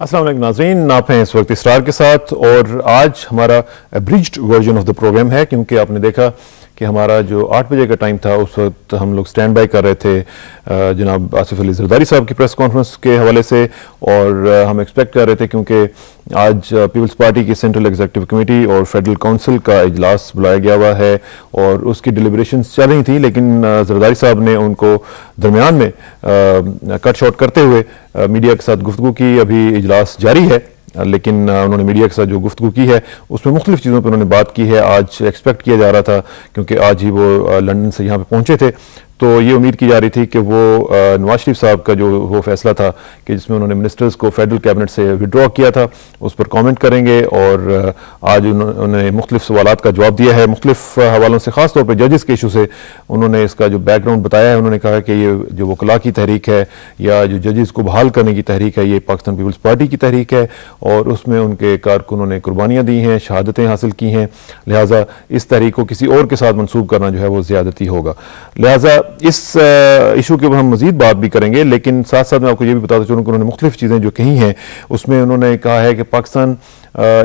अस्सलाम वालेकुम नाज़रीन, आप हैं इस वक्त इसरार के साथ और आज हमारा अब्रिज्ड वर्जन ऑफ द प्रोग्राम है, क्योंकि आपने देखा कि हमारा जो 8 बजे का टाइम था उस वक्त हम लोग स्टैंड बाई कर रहे थे जनाब आसिफ अली ज़रदारी साहब की प्रेस कॉन्फ्रेंस के हवाले से, और हम एक्सपेक्ट कर रहे थे क्योंकि आज पीपल्स पार्टी की सेंट्रल एग्जीक्यूटिव कमेटी और फेडरल काउंसिल का इजलास बुलाया गया हुआ है और उसकी डिलिब्रेशंस चल रही थी, लेकिन ज़रदारी साहब ने उनको दरमियान में कट शॉर्ट करते हुए मीडिया के साथ गुफ्तगू की। अभी इजलास जारी है, लेकिन उन्होंने मीडिया के साथ जो गुफ्तगू की है उसमें मुख्तलिफ चीज़ों पर उन्होंने बात की है। आज एक्सपेक्ट किया जा रहा था, क्योंकि आज ही वो लंदन से यहाँ पे पहुँचे थे, तो ये उम्मीद की जा रही थी कि वो नवाज शरीफ साहब का जो वो फैसला था कि जिसमें उन्होंने मिनिस्टर्स को फेडरल कैबिनेट से विड्रॉ किया था उस पर कमेंट करेंगे, और आज उन्होंने मुख्तलिफ सवालात का जवाब दिया है मुख्तलिफ हवालों से, ख़ास तौर पर जजेस के इशू से उन्होंने इसका जो बैकग्राउंड बताया है। उन्होंने कहा कि ये जो वकला की तहरीक है या जो जजेस को बहाल करने की तहरीक है, ये पाकिस्तान पीपल्स पार्टी की तहरीक है और उसमें उनके कारकुनों ने कुर्बानियाँ दी हैं, शहादतें हासिल की हैं, लिहाजा इस तहरीक को किसी और के साथ मनसूब करना जो है वो ज़्यादती होगा। लिहाजा इस इशू के ऊपर हम मजीद बात भी करेंगे, लेकिन साथ साथ मैं आपको ये भी बताता चलूँ कि उन्होंने मुख्तलिफ चीज़ें जो कही हैं उसमें उन्होंने कहा है कि पाकिस्तान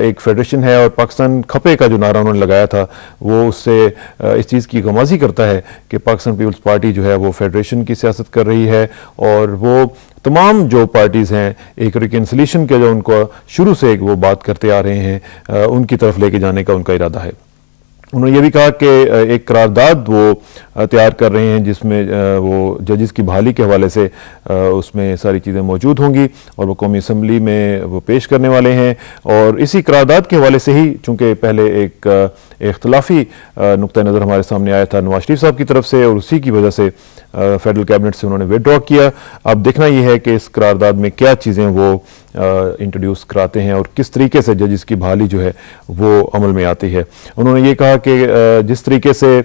एक फेडरेशन है और पाकिस्तान खपे का जो नारा उन्होंने लगाया था वो उससे इस चीज़ की गमाजी करता है कि पाकिस्तान पीपल्स पार्टी जो है वो फेडरेशन की सियासत कर रही है और वो तमाम जो पार्टीज़ हैं एक रिकन्सिलिएशन के जो उनको शुरू से एक वो बात करते आ रहे हैं उनकी तरफ लेके जाने का उनका इरादा है। उन्होंने ये भी कहा कि एक करारदाद वो तैयार कर रहे हैं जिसमें वो जजेस की बहाली के हवाले से उसमें सारी चीज़ें मौजूद होंगी और वो कौमी असम्बली में वो पेश करने वाले हैं। और इसी करारदाद के हवाले से ही, चूँकि पहले एक इख्तलाफी नुक्ता नज़र हमारे सामने आया था नवाज शरीफ साहब की तरफ से और उसी की वजह से फेडरल कैबिनेट से उन्होंने विड्रॉ किया। अब देखना ये है कि इस करारदाद में क्या चीज़ें वो इंट्रोड्यूस कराते हैं और किस तरीके से जजेस की बहाली जो है वो अमल में आती है। उन्होंने ये कहा कि जिस तरीके से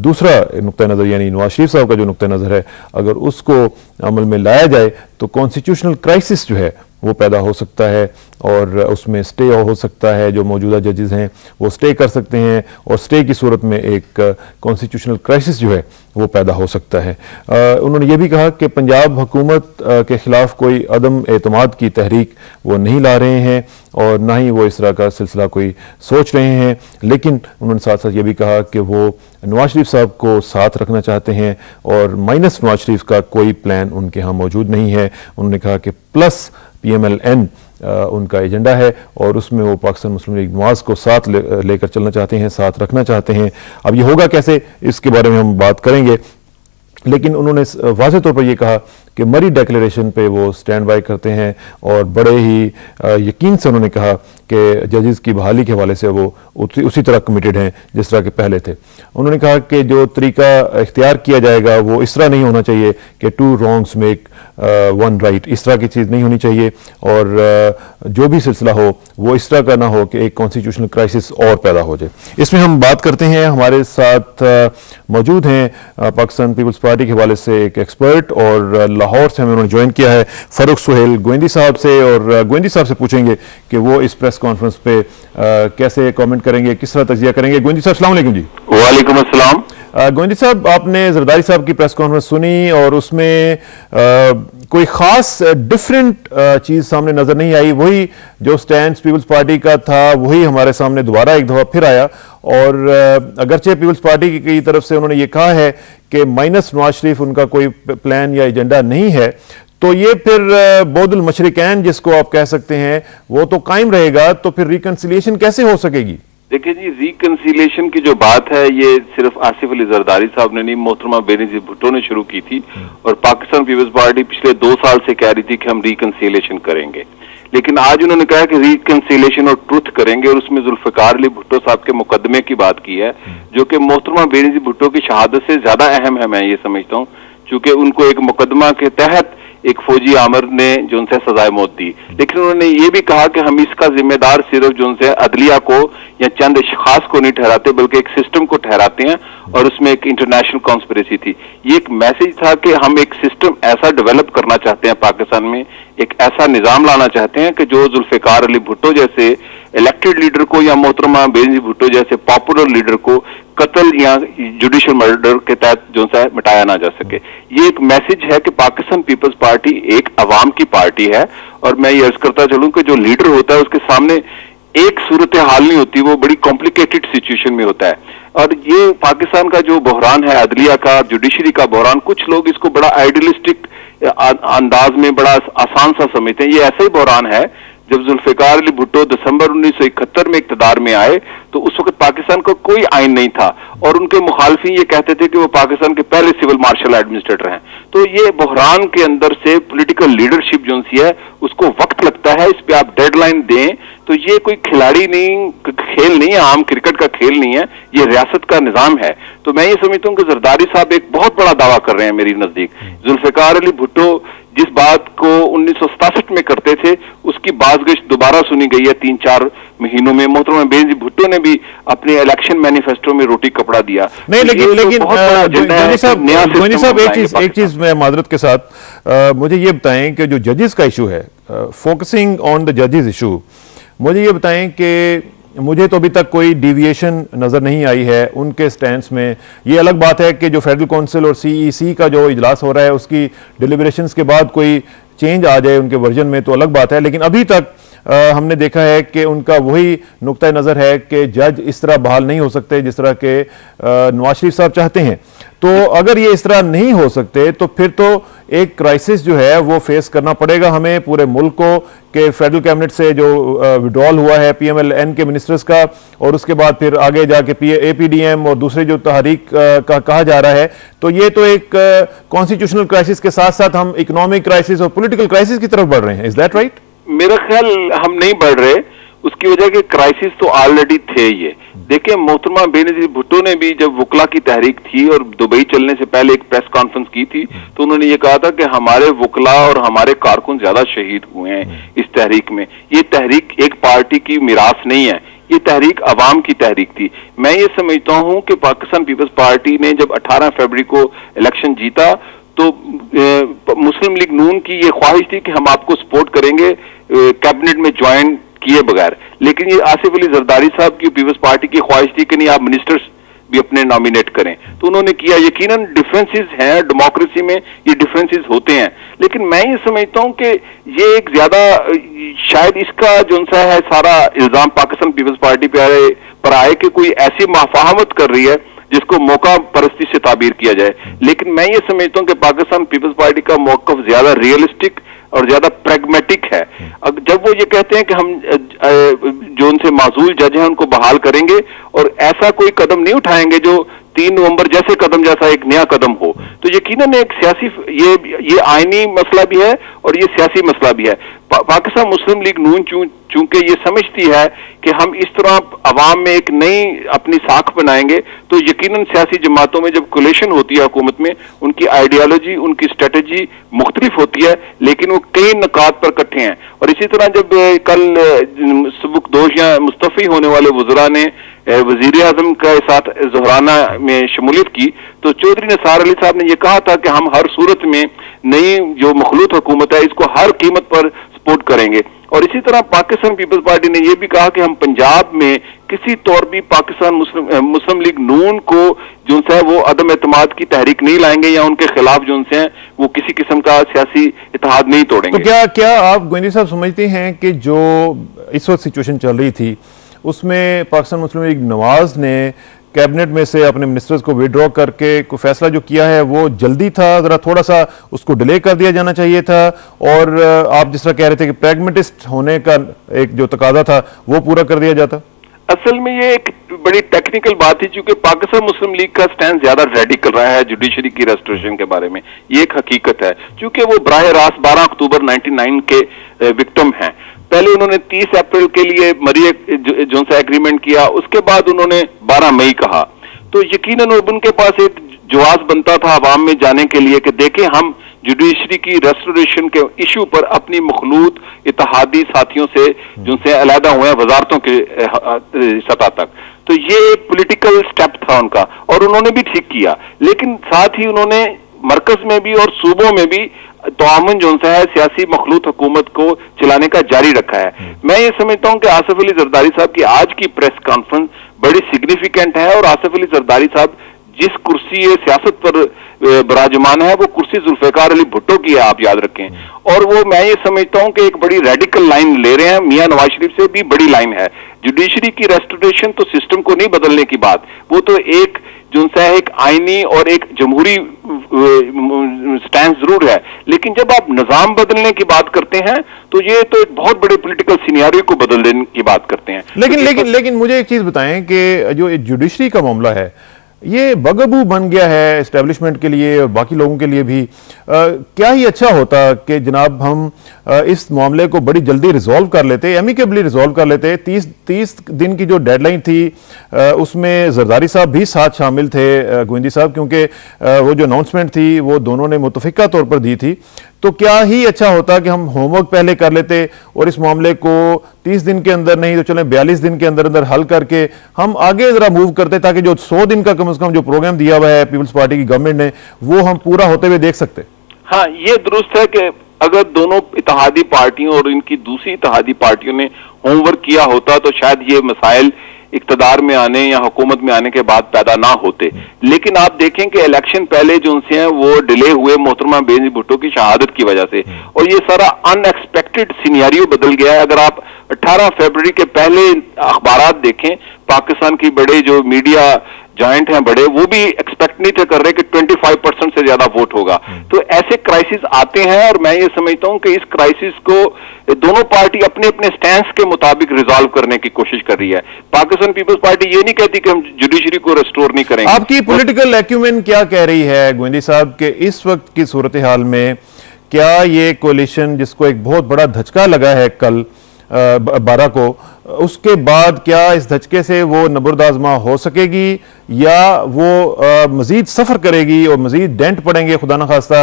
दूसरा नुक्ता नज़र यानी नवाज शरीफ साहब का जो नुक्ता नज़र है अगर उसको अमल में लाया जाए तो कॉन्स्टिट्यूशनल क्राइसिस जो है वो पैदा हो सकता है और उसमें स्टे हो सकता है। जो मौजूदा जजेस हैं वो स्टे कर सकते हैं और स्टे की सूरत में एक कॉन्स्टिट्यूशनल क्राइसिस जो है वो पैदा हो सकता है। उन्होंने ये भी कहा कि पंजाब हुकूमत के ख़िलाफ़ कोई अदम एतमाद की तहरीक वो नहीं ला रहे हैं और ना ही वो इस तरह का सिलसिला कोई सोच रहे हैं, लेकिन उन्होंने साथ साथ ये भी कहा कि वो नवाज शरीफ साहब को साथ रखना चाहते हैं और माइनस नवाज शरीफ का कोई प्लान उनके यहाँ मौजूद नहीं है। उन्होंने कहा कि प्लस PMLN उनका एजेंडा है और उसमें वो पाकिस्तान मुस्लिम लीग नवाज को साथ लेकर चलना चाहते हैं, साथ रखना चाहते हैं। अब ये होगा कैसे, इसके बारे में हम बात करेंगे, लेकिन उन्होंने वाज़ेह तौर पर यह कहा कि मरी डिक्लेरेशन पे वो स्टैंड बाई करते हैं और बड़े ही यकीन से उन्होंने कहा कि जजेस की बहाली के हवाले से वो उसी तरह कमिटेड हैं जिस तरह के पहले थे। उन्होंने कहा कि जो तरीका इख्तियार किया जाएगा वो इस तरह नहीं होना चाहिए कि 2 wrongs मेक 1 right, इस तरह की चीज़ नहीं होनी चाहिए और जो भी सिलसिला हो वो इस तरह का ना हो कि एक कॉन्स्टिट्यूशनल क्राइसिस और पैदा हो जाए। इसमें हम बात करते हैं, हमारे साथ मौजूद हैं पाकिस्तान पीपल्स पार्टी के हवाले से एक एक्सपर्ट और लाहौर से हमें उन्होंने ज्वाइन किया है फ़ारूक सुहेल गोइंदी साहब से, और गोइंदी साहब से पूछेंगे कि वो इस प्रेस कॉन्फ्रेंस पे कैसे कमेंट करेंगे, किस तरह तजिया करेंगे। गोइंदी साहब अस्सलाम वालेकुम जी। वालेकुम अस्सलाम। गोइंदी साहब, आपने ज़रदारी साहब की प्रेस कॉन्फ्रेंस सुनी और उसमें कोई ख़ास डिफरेंट चीज़ सामने नज़र नहीं आई, वही जो स्टैंड पीपल्स पार्टी का था वही हमारे सामने दोबारा एक दफ़ा फिर आया, और अगरचे पीपल्स पार्टी की तरफ से उन्होंने ये कहा है कि माइनस नवाज शरीफ उनका कोई प्लान या एजेंडा नहीं है, तो ये फिर बौदुल मशरिकैन जिसको आप कह सकते हैं वो तो कायम रहेगा, तो फिर रिकन्सिलिएशन कैसे हो सकेगी? देखिए जी, रिकन्सिलिएशन की जो बात है ये सिर्फ आसिफ अली जरदारी साहब ने नहीं, मोहतरमा बेनज़ीर भुट्टो ने शुरू की थी और पाकिस्तान पीपल्स पार्टी पिछले 2 साल से कह रही थी कि हम रिकन्सिलिएशन करेंगे, लेकिन आज उन्होंने कहा कि रिकन्सिलिएशन और ट्रुथ करेंगे और उसमें जुल्फ़िकार अली भुट्टो साहब के मुकदमे की बात की है जो कि मोहतरमा बेनज़ीर भुट्टो की शहादत से ज्यादा अहम है। मैं ये समझता हूँ चूंकि उनको एक मुकदमा के तहत एक फौजी आमर ने जो उनसे सजाए मौत दी, लेकिन उन्होंने ये भी कहा कि हम इसका जिम्मेदार सिर्फ जो उनसे अदलिया को या चंद अशखास को नहीं ठहराते बल्कि एक सिस्टम को ठहराते हैं और उसमें एक इंटरनेशनल कॉन्स्पिरेसी थी। ये एक मैसेज था कि हम एक सिस्टम ऐसा डेवलप करना चाहते हैं पाकिस्तान में, एक ऐसा निजाम लाना चाहते हैं कि जो जुल्फ़िकार अली भुट्टो जैसे इलेक्टेड लीडर को या मोहतरमा बेनजीर भुट्टो जैसे पॉपुलर लीडर को कत्ल या जुडिशियल मर्डर के तहत जो सा मिटाया ना जा सके। ये एक मैसेज है कि पाकिस्तान पीपल्स पार्टी एक अवाम की पार्टी है, और मैं ये अर्ज करता चलूं कि जो लीडर होता है उसके सामने एक सूरत हाल नहीं होती, वो बड़ी कॉम्प्लिकेटेड सिचुएशन में होता है। और ये पाकिस्तान का जो बहरान है, अदलिया का, जुडिशरी का बहरान, कुछ लोग इसको बड़ा आइडियलिस्टिक अंदाज में बड़ा आसान सा समझते हैं। ये ऐसा ही बहरान है, जब जुल्फिकार अली भुट्टो दिसंबर 1971 में इक्तदार में आए तो उस वक्त पाकिस्तान का कोई आइन नहीं था, और उनके मुखालफी ये कहते थे कि वो पाकिस्तान के पहले सिविल मार्शल एडमिनिस्ट्रेटर हैं। तो ये बहरान के अंदर से पॉलिटिकल लीडरशिप जो सी है उसको वक्त लगता है, इस पे आप डेडलाइन दें। तो ये कोई खिलाड़ी नहीं, खेल नहीं है, आम क्रिकेट का खेल नहीं है, ये रियासत का निजाम है। तो मैं ये समझता हूँ कि जरदारी साहब एक बहुत बड़ा दावा कर रहे हैं मेरी नजदीक। जुल्फिकार अली भुट्टो जिस बात को 1967 में करते थे उसकी बाज़गश्त दोबारा सुनी गई है 3-4 महीनों में। मोहतरमा बेनजीर भुट्टो ने भी अपने इलेक्शन मैनिफेस्टो में रोटी कपड़ा दिया। नहीं, लेकिन गोनी साहब एक चीज मैं माजरत के साथ मुझे ये बताएं कि जो जजेस का इशू है, फोकसिंग ऑन द जजेस इशू, मुझे ये बताएं कि मुझे तो अभी तक कोई डिविएशन नज़र नहीं आई है उनके स्टैंड्स में। ये अलग बात है कि जो फेडरल काउंसिल और सीईसी का जो इजलास हो रहा है उसकी डिलिब्रेशंस के बाद कोई चेंज आ जाए उनके वर्जन में तो अलग बात है, लेकिन अभी तक हमने देखा है कि उनका वही नुक्ता नज़र है कि जज इस तरह बहाल नहीं हो सकते जिस तरह के नवाज शरीफ साहब चाहते हैं। तो अगर ये इस तरह नहीं हो सकते तो फिर तो एक क्राइसिस जो है वो फेस करना पड़ेगा हमें पूरे मुल्क को, कि फेडरल कैबिनेट से जो विड्रॉल हुआ है PMLN के मिनिस्टर्स का, और उसके बाद फिर आगे जाके APDM और दूसरे जो तहरीक का कहा जा रहा है, तो ये तो एक कॉन्स्टिट्यूशनल क्राइसिस के साथ साथ हम इकोनॉमिक क्राइसिस और पॉलिटिकल क्राइसिस की तरफ बढ़ रहे हैं। Is that right? मेरा ख्याल हम नहीं बढ़ रहे, उसकी वजह के क्राइसिस तो ऑलरेडी थे। ये देखिए, मोहतरमा बेनजीर भुट्टो ने भी जब वकला की तहरीक थी और दुबई चलने से पहले एक प्रेस कॉन्फ्रेंस की थी तो उन्होंने ये कहा था कि हमारे वकला और हमारे कारकुन ज्यादा शहीद हुए हैं इस तहरीक में। ये तहरीक एक पार्टी की मिरास नहीं है, ये तहरीक अवाम की तहरीक थी। मैं ये समझता हूं कि पाकिस्तान पीपल्स पार्टी ने जब 18 फरवरी को इलेक्शन जीता तो मुस्लिम लीग नून की ये ख्वाहिश थी कि हम आपको सपोर्ट करेंगे कैबिनेट में ज्वाइन किए बगैर, लेकिन ये आसिफ अली जरदारी साहब की पीपल्स पार्टी की ख्वाहिश थी कि नहीं आप मिनिस्टर्स भी अपने नॉमिनेट करें, तो उन्होंने किया। यकीनन डिफरेंसेस हैं, डेमोक्रेसी में ये डिफरेंसेस होते हैं, लेकिन मैं ये समझता हूं कि ये एक ज्यादा शायद इसका जो सा है सारा इल्जाम पाकिस्तान पीपल्स पार्टी पर आए कि कोई ऐसी मुफाहमत कर रही है जिसको मौका परस्ती से ताबीर किया जाए। लेकिन मैं ये समझता हूं कि पाकिस्तान पीपल्स पार्टी का मौकफ ज्यादा रियलिस्टिक और ज्यादा प्रैग्मेटिक है। जब वो ये कहते हैं कि हम जो उनसे माजूल जज हैं उनको बहाल करेंगे और ऐसा कोई कदम नहीं उठाएंगे जो 3 नवंबर जैसे कदम जैसा एक नया कदम हो, तो यकीनन एक सियासी ये आईनी मसला भी है और ये सियासी मसला भी है। पाकिस्तान मुस्लिम लीग नून चूंकि ये समझती है कि हम इस तरह अवाम में एक नई अपनी साख बनाएंगे, तो यकीनन सियासी जमातों में जब कोलेशन होती है हुकूमत में, उनकी आइडियालॉजी, उनकी स्ट्रेटजी मुख्तलिफ होती है, लेकिन वो कई नकात पर इकट्ठे हैं। और इसी तरह जब कल सुबुकदोश या मुस्तफ़ी होने वाले वज़रा ने वज़ीर आज़म के साथ ज़ोहराना में शमूलियत की, तो चौधरी निसार अली साहब ने यह कहा था कि हम हर सूरत में नई जो मखलूत हुकूमत है इसको हर कीमत पर सपोर्ट करेंगे। और इसी तरह पाकिस्तान पीपल्स पार्टी ने यह भी कहा कि हम पंजाब में किसी तौर भी पाकिस्तान मुस्लिम लीग नून को जो है वो अदम एतमाद की तहरीक नहीं लाएंगे या उनके खिलाफ जो है वो किसी किस्म का सियासी इत्तेहाद नहीं तोड़ेंगे। तो क्या आप गोविंद साहब समझते हैं कि जो इस वक्त सिचुएशन चल रही थी उसमें पाकिस्तान मुस्लिम लीग नवाज ने कैबिनेट में से अपने मिनिस्टर्स को विड्रॉ करके कोई फैसला जो किया है वो जल्दी था, जरा थोड़ा सा उसको डिले कर दिया जाना चाहिए था, और आप जिस तरह कह रहे थे कि प्रैग्मेटिस्ट होने का एक जो तकाजा था वो पूरा कर दिया जाता? असल में ये एक बड़ी टेक्निकल बात थी, क्योंकि पाकिस्तान मुस्लिम लीग का स्टैंड ज्यादा रेडिकल रहा है जुडिशरी की रेस्टोरेशन के बारे में, ये एक हकीकत है। क्योंकि वो बराह रास्त 12 अक्टूबर 1999 के विक्टिम हैं। पहले उन्होंने 30 अप्रैल के लिए मरिए जो सा एग्रीमेंट किया, उसके बाद उन्होंने 12 मई कहा, तो यकीनन उनके पास एक जवाब बनता था अवाम में जाने के लिए कि देखें हम जुडिशरी की रेस्टोरेशन के इशू पर अपनी मखलूत इत्तेहादी साथियों से जो से अलहदा हुए हैं वजारतों के सतह तक, तो ये पॉलिटिकल स्टेप था उनका और उन्होंने भी ठीक किया। लेकिन साथ ही उन्होंने मरकज में भी और सूबों में भी तआमुन जो है सियासी मखलूत हुकूमत को चलाने का जारी रखा है। मैं ये समझता हूं कि आसिफ अली जरदारी साहब की आज की प्रेस कॉन्फ्रेंस बड़ी सिग्निफिकेंट है और आसिफ अली जरदारी साहब जिस कुर्सी सियासत पर बराजमान है वो कुर्सी जुल्फिकार अली भुट्टो की है, आप याद रखें। और वो मैं ये समझता हूं कि एक बड़ी रेडिकल लाइन ले रहे हैं, मियां नवाज शरीफ से भी बड़ी लाइन है। जुडिशरी की रेस्टोरेशन तो सिस्टम को नहीं बदलने की बात, वो तो एक जो है एक आईनी और एक जमहूरी स्टैंड जरूर है, लेकिन जब आप निजाम बदलने की बात करते हैं तो ये तो एक बहुत बड़े पॉलिटिकल सिनेरियो को बदलने की बात करते हैं। लेकिन मुझे एक चीज बताएं कि जो जुडिशरी का मामला है ये बगबू बन गया है एस्टेब्लिशमेंट के लिए और बाकी लोगों के लिए भी। क्या ही अच्छा होता कि जनाब हम इस मामले को बड़ी जल्दी रिजॉल्व कर लेते, एमिकेबली रिजॉल्व कर लेते। 30 दिन की जो डेडलाइन थी उसमें जरदारी साहब भी साथ शामिल थे, गोविंदी साहब, क्योंकि वो जो अनाउंसमेंट थी वो दोनों ने मुतफिका तौर पर दी थी। तो क्या ही अच्छा होता कि हम होमवर्क पहले कर लेते और इस मामले को 30 दिन के अंदर नहीं तो चले 42 दिन के अंदर अंदर हल करके हम आगे जरा मूव करते, ताकि जो 100 दिन का कम से कम जो प्रोग्राम दिया हुआ है पीपल्स पार्टी की गवर्नमेंट ने वो हम पूरा होते हुए देख सकते। हाँ, ये दुरुस्त है कि अगर दोनों इत्तेहादी पार्टियों और इनकी दूसरी इत्तेहादी पार्टियों ने होमवर्क किया होता तो शायद ये मसाइल इक्तदार में आने या हुकूमत में आने के बाद पैदा ना होते। लेकिन आप देखें कि इलेक्शन पहले जो उनसे हैं वो डिले हुए मोहतरमा बेनजीर भुट्टो की शहादत की वजह से, और ये सारा अनएक्सपेक्टेड सिनेरियो बदल गया है। अगर आप 18 फरवरी के पहले अखबारात देखें, पाकिस्तान की बड़े जो मीडिया जॉइंट हैं बड़े, वो भी एक्सपेक्ट नहीं थे कर रहे कि 25% से ज्यादा वोट होगा। तो ऐसे क्राइसिस आते हैं और मैं ये समझता हूं कि इस क्राइसिस को दोनों पार्टी अपने अपने स्टैंड के मुताबिक रिजॉल्व करने की कोशिश कर रही है। पाकिस्तान पीपल्स पार्टी ये नहीं कहती कि हम जुडिशरी को रेस्टोर नहीं करेंगे। आपकी पॉलिटिकल एक्यूमेन क्या कह रही है गोविंदी साहब के इस वक्त की सूरत हाल में? क्या ये कोलिशन जिसको एक बहुत बड़ा धचका लगा है कल 12 को, उसके बाद क्या इस धचके से वो नबुर्दाजमा हो सकेगी या वो मजीद सफर करेगी और मजीद डेंट पड़ेंगे खुदा न खास्ता?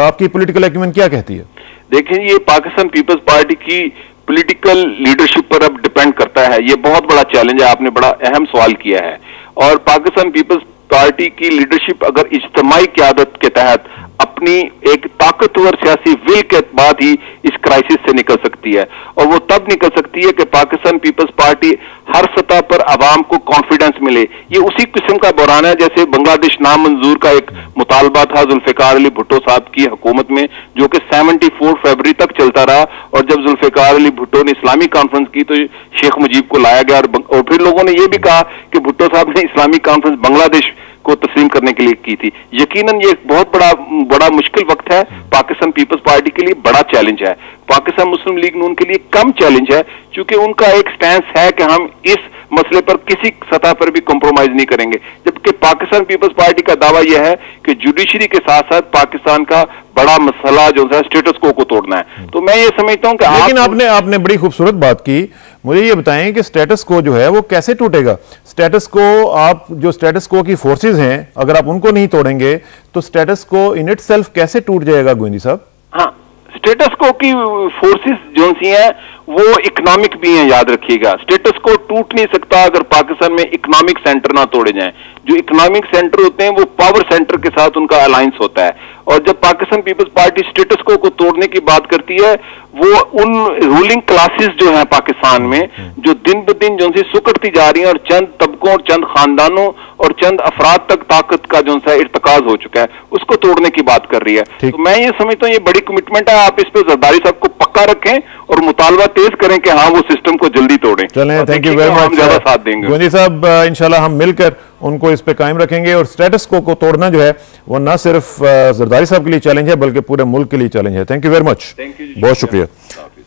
आपकी पॉलिटिकल एक्यूमेन क्या कहती है? देखिए, ये पाकिस्तान पीपल्स पार्टी की पॉलिटिकल लीडरशिप पर अब डिपेंड करता है। ये बहुत बड़ा चैलेंज है, आपने बड़ा अहम सवाल किया है। और पाकिस्तान पीपल्स पार्टी की लीडरशिप अगर इज्तिमाई क़यादत के तहत अपनी एक ताकतवर सियासी विल के बाद ही इस क्राइसिस से निकल सकती है, और वो तब निकल सकती है कि पाकिस्तान पीपल्स पार्टी हर सतह पर अवाम को कॉन्फिडेंस मिले। ये उसी किस्म का बहरान है जैसे बांग्लादेश नामंजूर का एक मुतालबा था जुल्फिकार अली भुट्टो साहब की हुकूमत में, जो कि 74 फरवरी तक चलता रहा। और जब जुल्फिकार अली भुट्टो ने इस्लामी कॉन्फ्रेंस की तो शेख मुजीब को लाया गया, और फिर लोगों ने यह भी कहा कि भुट्टो साहब ने इस्लामी कॉन्फ्रेंस बांग्लादेश को तस्लीम करने के लिए की थी। यकीनन ये एक बहुत बड़ा मुश्किल वक्त है पाकिस्तान पीपल्स पार्टी के लिए, बड़ा चैलेंज है। पाकिस्तान मुस्लिम लीग नून के लिए कम चैलेंज है, क्योंकि उनका एक स्टैंस है कि हम इस मसले पर किसी सतह पर भी कॉम्प्रोमाइज नहीं करेंगे, जबकि पाकिस्तान पीपल्स पार्टी का दावा यह है कि जुडिशरी के साथ साथ पाकिस्तान का बड़ा मसला जो है स्टेटस को तोड़ना है। तो मैं ये समझता हूं कि लेकिन आपने बड़ी खूबसूरत बात की। मुझे ये बताएं कि स्टेटस को जो है वो कैसे टूटेगा? स्टेटस को, आप जो स्टेटस को की फोर्सेस हैं, अगर आप उनको नहीं तोड़ेंगे तो स्टेटस को इन इटसेल्फ कैसे टूट जाएगा गोविंदी साहब? हाँ, स्टेटस को की फोर्सेस जो सी हैं वो इकोनॉमिक भी हैं, याद रखिएगा। स्टेटस को टूट नहीं सकता अगर पाकिस्तान में इकोनॉमिक सेंटर ना तोड़े जाएं। जो इकोनॉमिक सेंटर होते हैं वो पावर सेंटर के साथ उनका अलायंस होता है, और जब पाकिस्तान पीपल्स पार्टी स्टेटस को तोड़ने की बात करती है, वो उन रूलिंग क्लासेस जो हैं पाकिस्तान में, जो दिन ब दिन जो सुकड़ती जा रही हैं, और चंद तबकों और चंद खानदानों और चंद अफराद तक ताकत का जो है इर्तकाज हो चुका है, उसको तोड़ने की बात कर रही है। तो मैं ये समझता हूँ ये बड़ी कमिटमेंट है। आप इस पे जरदारी साहब को पक्का रखें और मुतालबा तेज करें कि हाँ वो सिस्टम को जल्दी तोड़ें। चलें, थैंक यू वेरी मच। हम ज्यादा साथ देंगे गोविंदी साहब, इंशाल्लाह हम मिलकर उनको इस पे कायम रखेंगे। और स्टेटस को तोड़ना जो है वो ना सिर्फ जरदारी साहब के लिए चैलेंज है बल्कि पूरे मुल्क के लिए चैलेंज है। थैंक यू वेरी मच, बहुत शुक्रिया।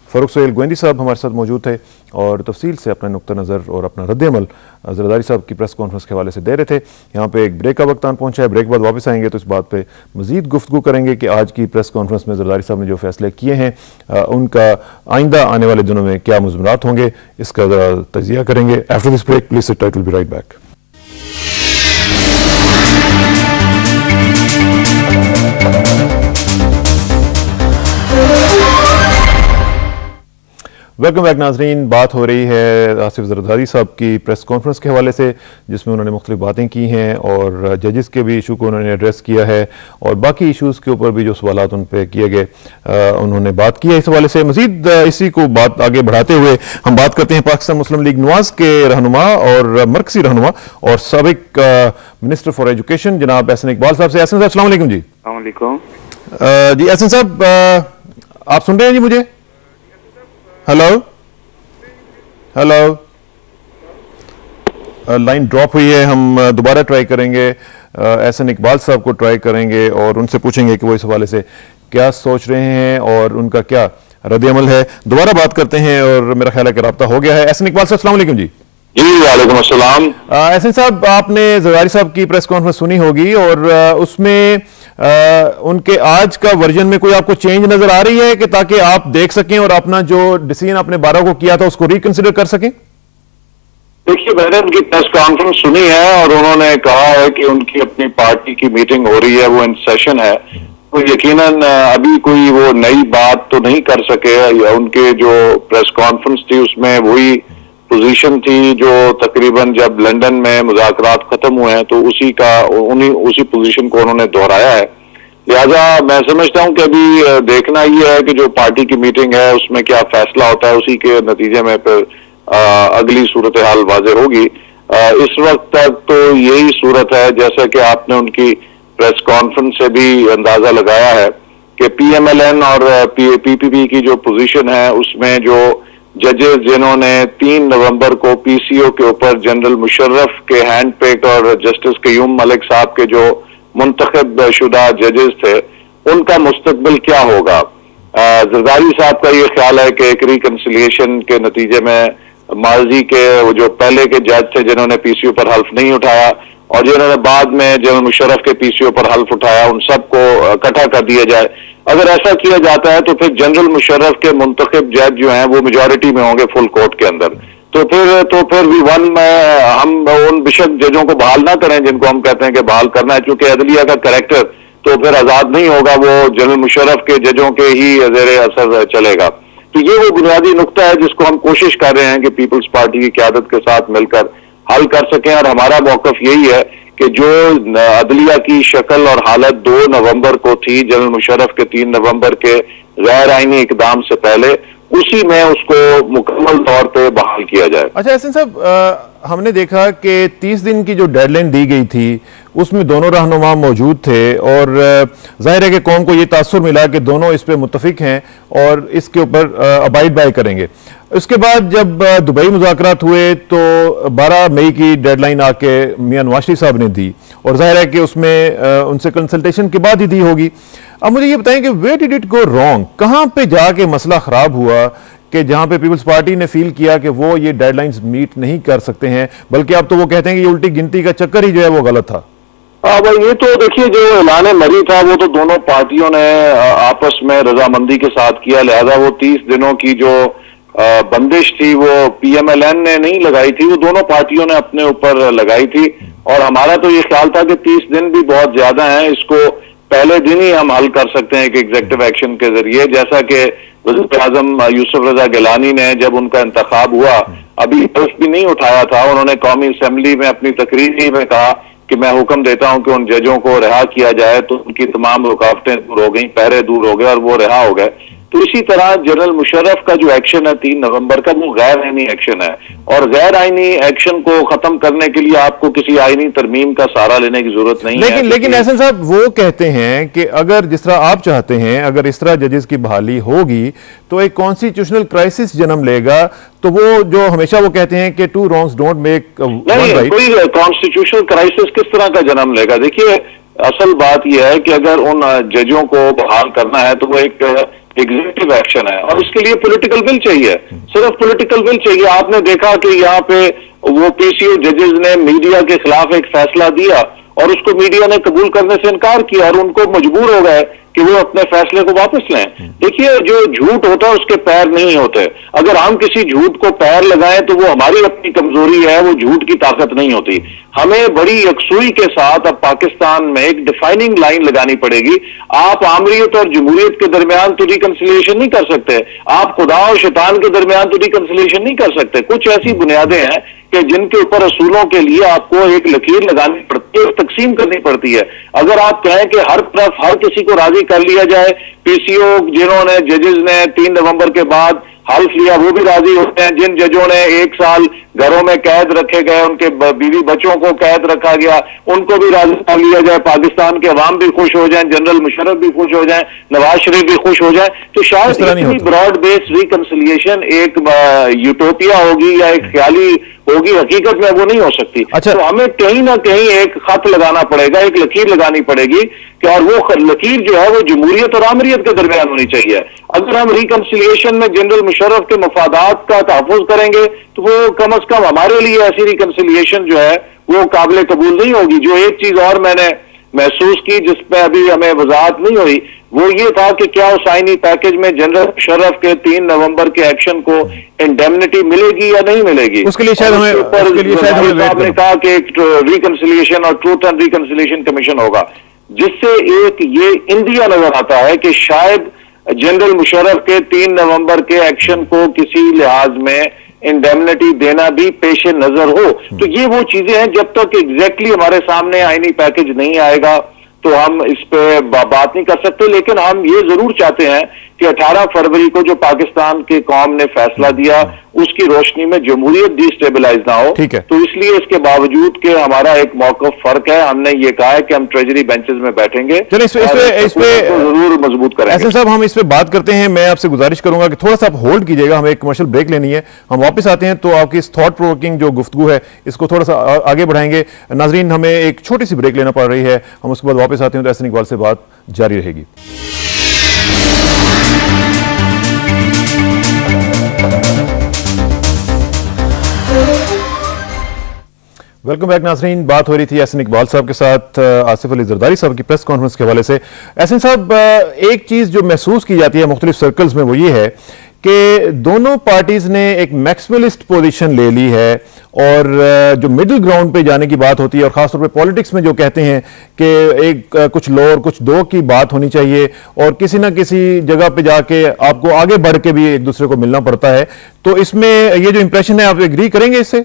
फारूक सुहेल गोविंदी साहब हमारे साथ मौजूद थे और तफसील से अपना नुक्ता नज़र और अपना रद्द-ए-अमल जरदारी साहब की प्रेस कॉन्फ्रेंस के हवाले से दे रहे थे। यहाँ पे एक ब्रेक का वक्त आन पहुंचा है, ब्रेक बाद वापस आएंगे तो इस बात पे मजीद गुफ्तगू करेंगे कि आज की प्रेस कॉन्फ्रेंस में जरदारी साहब ने जो फैसले किए हैं उनका आइंदा आने वाले दिनों में क्या मुज़मरात होंगे, इसका तजिया करेंगे। After this break please sit tight, will be right back. Welcome back नाजरीन। बात हो रही है आसिफ जरदारी साहब की प्रेस कॉन्फ्रेंस के हवाले से, जिसमें उन्होंने मुख्तलिफ बातें की हैं और जजेस के भी इशू को उन्होंने एड्रेस किया है और बाकी इशूज़ के ऊपर भी जो सवालात उन पर किए गए उन्होंने बात की है। इस हवाले से मज़ीद इसी को बात आगे बढ़ाते हुए हम बात करते हैं पाकिस्तान मुस्लिम लीग नवाज के रहनुमा और मरकजी रहनुमा और साबिक मिनिस्टर फॉर एजुकेशन जनाब एहसन इकबाल साहब से। एहसन साहब अस्सलाम वालेकुम जी। जी एहसन साहब आप सुन रहे हैं जी मुझे? हेलो हेलो, लाइन ड्रॉप हुई है, हम दोबारा ट्राई करेंगे। एहसन इकबाल साहब को ट्राई करेंगे और उनसे पूछेंगे कि वो इस हवाले से क्या सोच रहे हैं और उनका क्या रद्द-ए-अमल है। दोबारा बात करते हैं और मेरा ख्याल है कि राब्ता हो गया है। एहसन इकबाल साहब अस्सलाम वालेकुम जी। जी वालेकुम अस्सलाम। एहसन साहब, आपने जरदारी साहब की प्रेस कॉन्फ्रेंस सुनी होगी और उसमें उनके आज का वर्जन में कोई आपको चेंज नजर आ रही है कि ताकि आप देख सकें और अपना जो डिसीजन आपने 12 को किया था उसको रिकंसिडर कर सकें? देखिए, मैंने उनकी प्रेस कॉन्फ्रेंस सुनी है और उन्होंने कहा है कि उनकी अपनी पार्टी की मीटिंग हो रही है, वो इन सेशन है, तो यकीनन अभी कोई वो नई बात तो नहीं कर सके। उनके जो प्रेस कॉन्फ्रेंस थी उसमें वही पोजीशन थी जो तकरीबन जब लंदन में मुज़ाकरात खत्म हुए हैं तो उसी पोजीशन को उन्होंने दोहराया है। लिहाजा मैं समझता हूं कि अभी देखना ये है कि जो पार्टी की मीटिंग है उसमें क्या फैसला होता है, उसी के नतीजे में फिर अगली सूरत हाल वाज़ेह होगी। इस वक्त तक तो यही सूरत है, जैसा कि आपने उनकी प्रेस कॉन्फ्रेंस से भी अंदाजा लगाया है कि PMLN और PPP की जो पोजीशन है उसमें जो जजेस जिन्होंने 3 नवंबर को PCO के ऊपर जनरल मुशर्रफ के हैंड पिक और जस्टिस क़य्यूम मलिक साहब के जो मुंतखब शुदा जजेस थे उनका मुस्तकबिल क्या होगा। जरदारी साहब का ये ख्याल है कि एक रिकंसिलिएशन के नतीजे में माजी के वो जो पहले के जज थे जिन्होंने PCO पर हल्फ नहीं उठाया और जिन्होंने बाद में जनरल मुशर्रफ के PCO पर हल्फ उठाया उन सबको इकट्ठा कर दिया जाए। अगर ऐसा किया जाता है तो फिर जनरल मुशर्रफ के मुंतखब जज जो हैं वो मेजॉरिटी में होंगे फुल कोर्ट के अंदर। तो फिर V1 में हम उन बिशप जजों को बहाल ना करें जिनको हम कहते हैं कि बहाल करना है, चूंकि अदलिया का कैरेक्टर तो फिर आजाद नहीं होगा, वो जनरल मुशर्रफ के जजों के ही ज़ेरे असर चलेगा। तो ये वो बुनियादी नुक्ता है जिसको हम कोशिश कर रहे हैं कि पीपल्स पार्टी की क़यादत के साथ मिलकर हल कर सकें और हमारा मौक़िफ़ यही है कि जो अदलिया की शक्ल और हालत 2 नवंबर को थी जनरल मुशर्रफ के 3 नवंबर के गैर आईनी इकदाम से पहले, उसी में उसको मुकम्मल तौर पे बहाल किया जाए। अच्छा एहसन साहब, हमने देखा कि 30 दिन की जो डेडलाइन दी गई थी उसमें दोनों रहनुमा मौजूद थे और जाहिर है कि कौम को ये तासुर मिला कि दोनों इस पे मुत्तफिक हैं और इसके ऊपर अबाइड बाय करेंगे। उसके बाद जब दुबई मुज़ाकरात हुए तो 12 मई की डेडलाइन आके मियां नवाज शरीफ साहब ने दी और जाहिर है कि उसमें उनसे कंसल्टेशन के बाद ही दी होगी। अब मुझे ये बताएं कि where did it go wrong, कहाँ पे जाके मसला खराब हुआ कि जहां पे पीपल्स पार्टी ने फील किया कि वो ये डेडलाइंस मीट नहीं कर सकते हैं, बल्कि अब तो वो कहते हैं कि ये उल्टी गिनती का चक्कर ही जो है वो गलत था। भाई ये तो देखिए, जो ऐलान मरी था वो तो दोनों पार्टियों ने आपस में रजामंदी के साथ किया, लिहाजा वो 30 दिनों की जो बंदिश थी वो PMLN ने नहीं लगाई थी, वो दोनों पार्टियों ने अपने ऊपर लगाई थी। और हमारा तो ये ख्याल था कि 30 दिन भी बहुत ज्यादा हैं, इसको पहले दिन ही हम हल कर सकते हैं कि एग्जीक्यूटिव एक्शन के जरिए, जैसा कि वज़ीर आज़म यूसुफ रजा गिलानी ने जब उनका इंतखाब हुआ अभी हल्फ भी नहीं उठाया था, उन्होंने कौमी असेंबली में अपनी तकरीर में कहा कि मैं हुक्म देता हूं कि उन जजों को रिहा किया जाए, तो उनकी तमाम रुकावटें दूर हो गई, पहरे दूर हो गए और वो रिहा हो गए। तो इसी तरह जनरल मुशर्रफ का जो एक्शन है 3 नवंबर का, वो गैर आईनी एक्शन है और गैर आईनी एक्शन को खत्म करने के लिए आपको किसी आईनी तरमीम का सहारा लेने की जरूरत नहीं है। लेकिन एहसन साहब वो कहते हैं कि अगर जिस तरह आप चाहते हैं, अगर इस तरह जजेस की बहाली होगी तो एक कॉन्स्टिट्यूशनल क्राइसिस जन्म लेगा, तो वो जो हमेशा वो कहते हैं कि 2 wrongs don't make one right। कोई कॉन्स्टिट्यूशनल क्राइसिस किस तरह का जन्म लेगा? देखिए, असल बात यह है कि अगर उन जजों को बहाल करना है तो वो एक एग्जीक्यूटिव एक्शन है और उसके लिए पॉलिटिकल विल चाहिए, सिर्फ पॉलिटिकल विल चाहिए। आपने देखा कि यहाँ पे वो PCO जजेस ने मीडिया के खिलाफ एक फैसला दिया और उसको मीडिया ने कबूल करने से इनकार किया और उनको मजबूर हो गए کہ وہ اپنے فیصلے کو واپس لیں. دیکھیے جو جھوٹ ہوتا ہے اس کے پیر نہیں ہوتے. اگر ہم کسی جھوٹ کو پیر لگائیں تو وہ ہماری اپنی کمزوری ہے, وہ جھوٹ کی طاقت نہیں ہوتی. ہمیں بڑی یکسوئی کے ساتھ اب پاکستان میں ایک ڈیفائننگ لائن لگانی پڑے گی. آپ آمریت اور جمہوریت کے درمیان تو ریکنسیلیشن نہیں کر سکتے, آپ خدا اور شیطان کے درمیان تو ریکنسیلیشن نہیں کر سکتے. کچھ ایسی بنیادیں ہیں کہ جن کے اوپر اصولوں کے لیے آپ کو ایک لکیر لگانی پڑتی ہے اور تقسیم کرنی پڑتی ہے. اگر آپ کہیں کہ ہر طرف ہر کسی کو راضی کر لیا جائے, پی سی او جنہوں نے ججز نے 3 نومبر کے بعد حلف لیا وہ بھی راضی ہوتے ہیں, جن ججوں نے 1 سال گھروں میں قید رکھے گئے, ان کے بیوی بچوں کو قید رکھا گیا, ان کو بھی راضی کر لیا جائے, پاکستان کے عوام بھی خوش ہو جائیں, جنرل مشرف بھی خوش ہو جائیں, نواز شریف بھی خوش ہو جائیں, تو شاید اتنی براڈ بیس ریکنسیلیشن ایک یوٹوپیا ہوگی یا ایک خیالی ہوگی, حقیقت میں وہ نہیں ہو سکتی. تو ہمیں کہیں نہ کہیں ایک خط لگانا پڑے گا, ایک لکیر لگانی پڑے گی کہ اور وہ لکیر جو ہے وہ جمہوریت اور آمریت کے درمیان ہونی چاہیے. اگر ہم ریکنسیلیشن میں جنرل مشرف کے مفادات کا تحفظ کریں گے تو وہ کم از کم ہمارے لیے ایسی ریکنسیلیشن جو ہے وہ قابل قبول نہیں ہوگی. جو ایک چیز اور میں نے محسوس کی جس پہ ابھی ہمیں وضاحت نہیں ہوئی, وہ یہ تھا کہ کیا اس آئینی پیکج میں جنرل مشرف کے 3 نومبر کے ایکشن کو انڈیمنیٹی ملے گی یا نہیں ملے گی. اس کے لیے شاید آپ نے کہا کہ ایک ریکنسیلیشن اور ٹروتھ اینڈ ریکنسیلیشن کمیشن ہوگا, جس سے ایک یہ اندیا نظر آتا ہے کہ شاید جنرل مشرف کے 3 نومبر کے ایکشن کو کسی لحاظ میں انڈیمنیٹی دینا بھی پیش نظر ہو. تو یہ وہ چیزیں ہیں, جب تک ایگزیکٹلی ہمارے سامنے آئینی پیکج نہیں آئے گا تو ہم اس پہ بات نہیں کر سکتے. لیکن ہم یہ ضرور چاہتے ہیں کہ 18 فروری کو جو پاکستان کی قوم نے فیصلہ دیا اس کی روشنی میں جمہوریت ڈی سٹیبلائز نہ ہو. تو اس لیے اس کے باوجود کہ ہمارا ایک موقف فرق ہے, ہم نے یہ کہا ہے کہ ہم ٹریجری بینچز میں بیٹھیں گے, اس پہ ضرور مضبوط کریں گے. احسن صاحب ہم اس پہ بات کرتے ہیں. میں آپ سے گزارش کروں گا کہ تھوڑا سا آپ ہولڈ کیجئے گا, ہمیں ایک کمرشل بریک لینی ہے, ہم واپس آتے ہیں تو آپ کی اس تھاٹ پرووکنگ جو گفتگو ہے اس کو تھوڑا سا آگے بڑھائیں گے. ناظرین ہمیں ایک چھوٹی سی بریک لینا پڑ رہی ہے, ہم اس کے بعد واپس آتے ہیں تو احسن اقبال سے بات جاری رہے گی. ویلکم بیک ناظرین. بات ہو رہی تھی احسن اقبال صاحب کے ساتھ آصف علی زرداری صاحب کی پریس کانفرنس کے حوالے سے. احسن صاحب, ایک چیز جو محسوس کی جاتی ہے مختلف سرکلز میں وہ یہ ہے کہ دونوں پارٹیز نے ایک میکسویلسٹ پوزیشن لے لی ہے, اور جو مڈل گراؤنڈ پہ جانے کی بات ہوتی ہے, اور خاص طور پہ پولیٹکس میں جو کہتے ہیں کہ ایک کچھ لو اور کچھ دو کی بات ہونی چاہیے, اور کسی نہ کسی جگہ پہ جا کے آپ کو آگے بڑھ کے بھی ایک دوسرے کو ملنا پڑتا ہے. تو اس میں یہ جو امپریشن ہے آپ ایگری کریں گے اس سے؟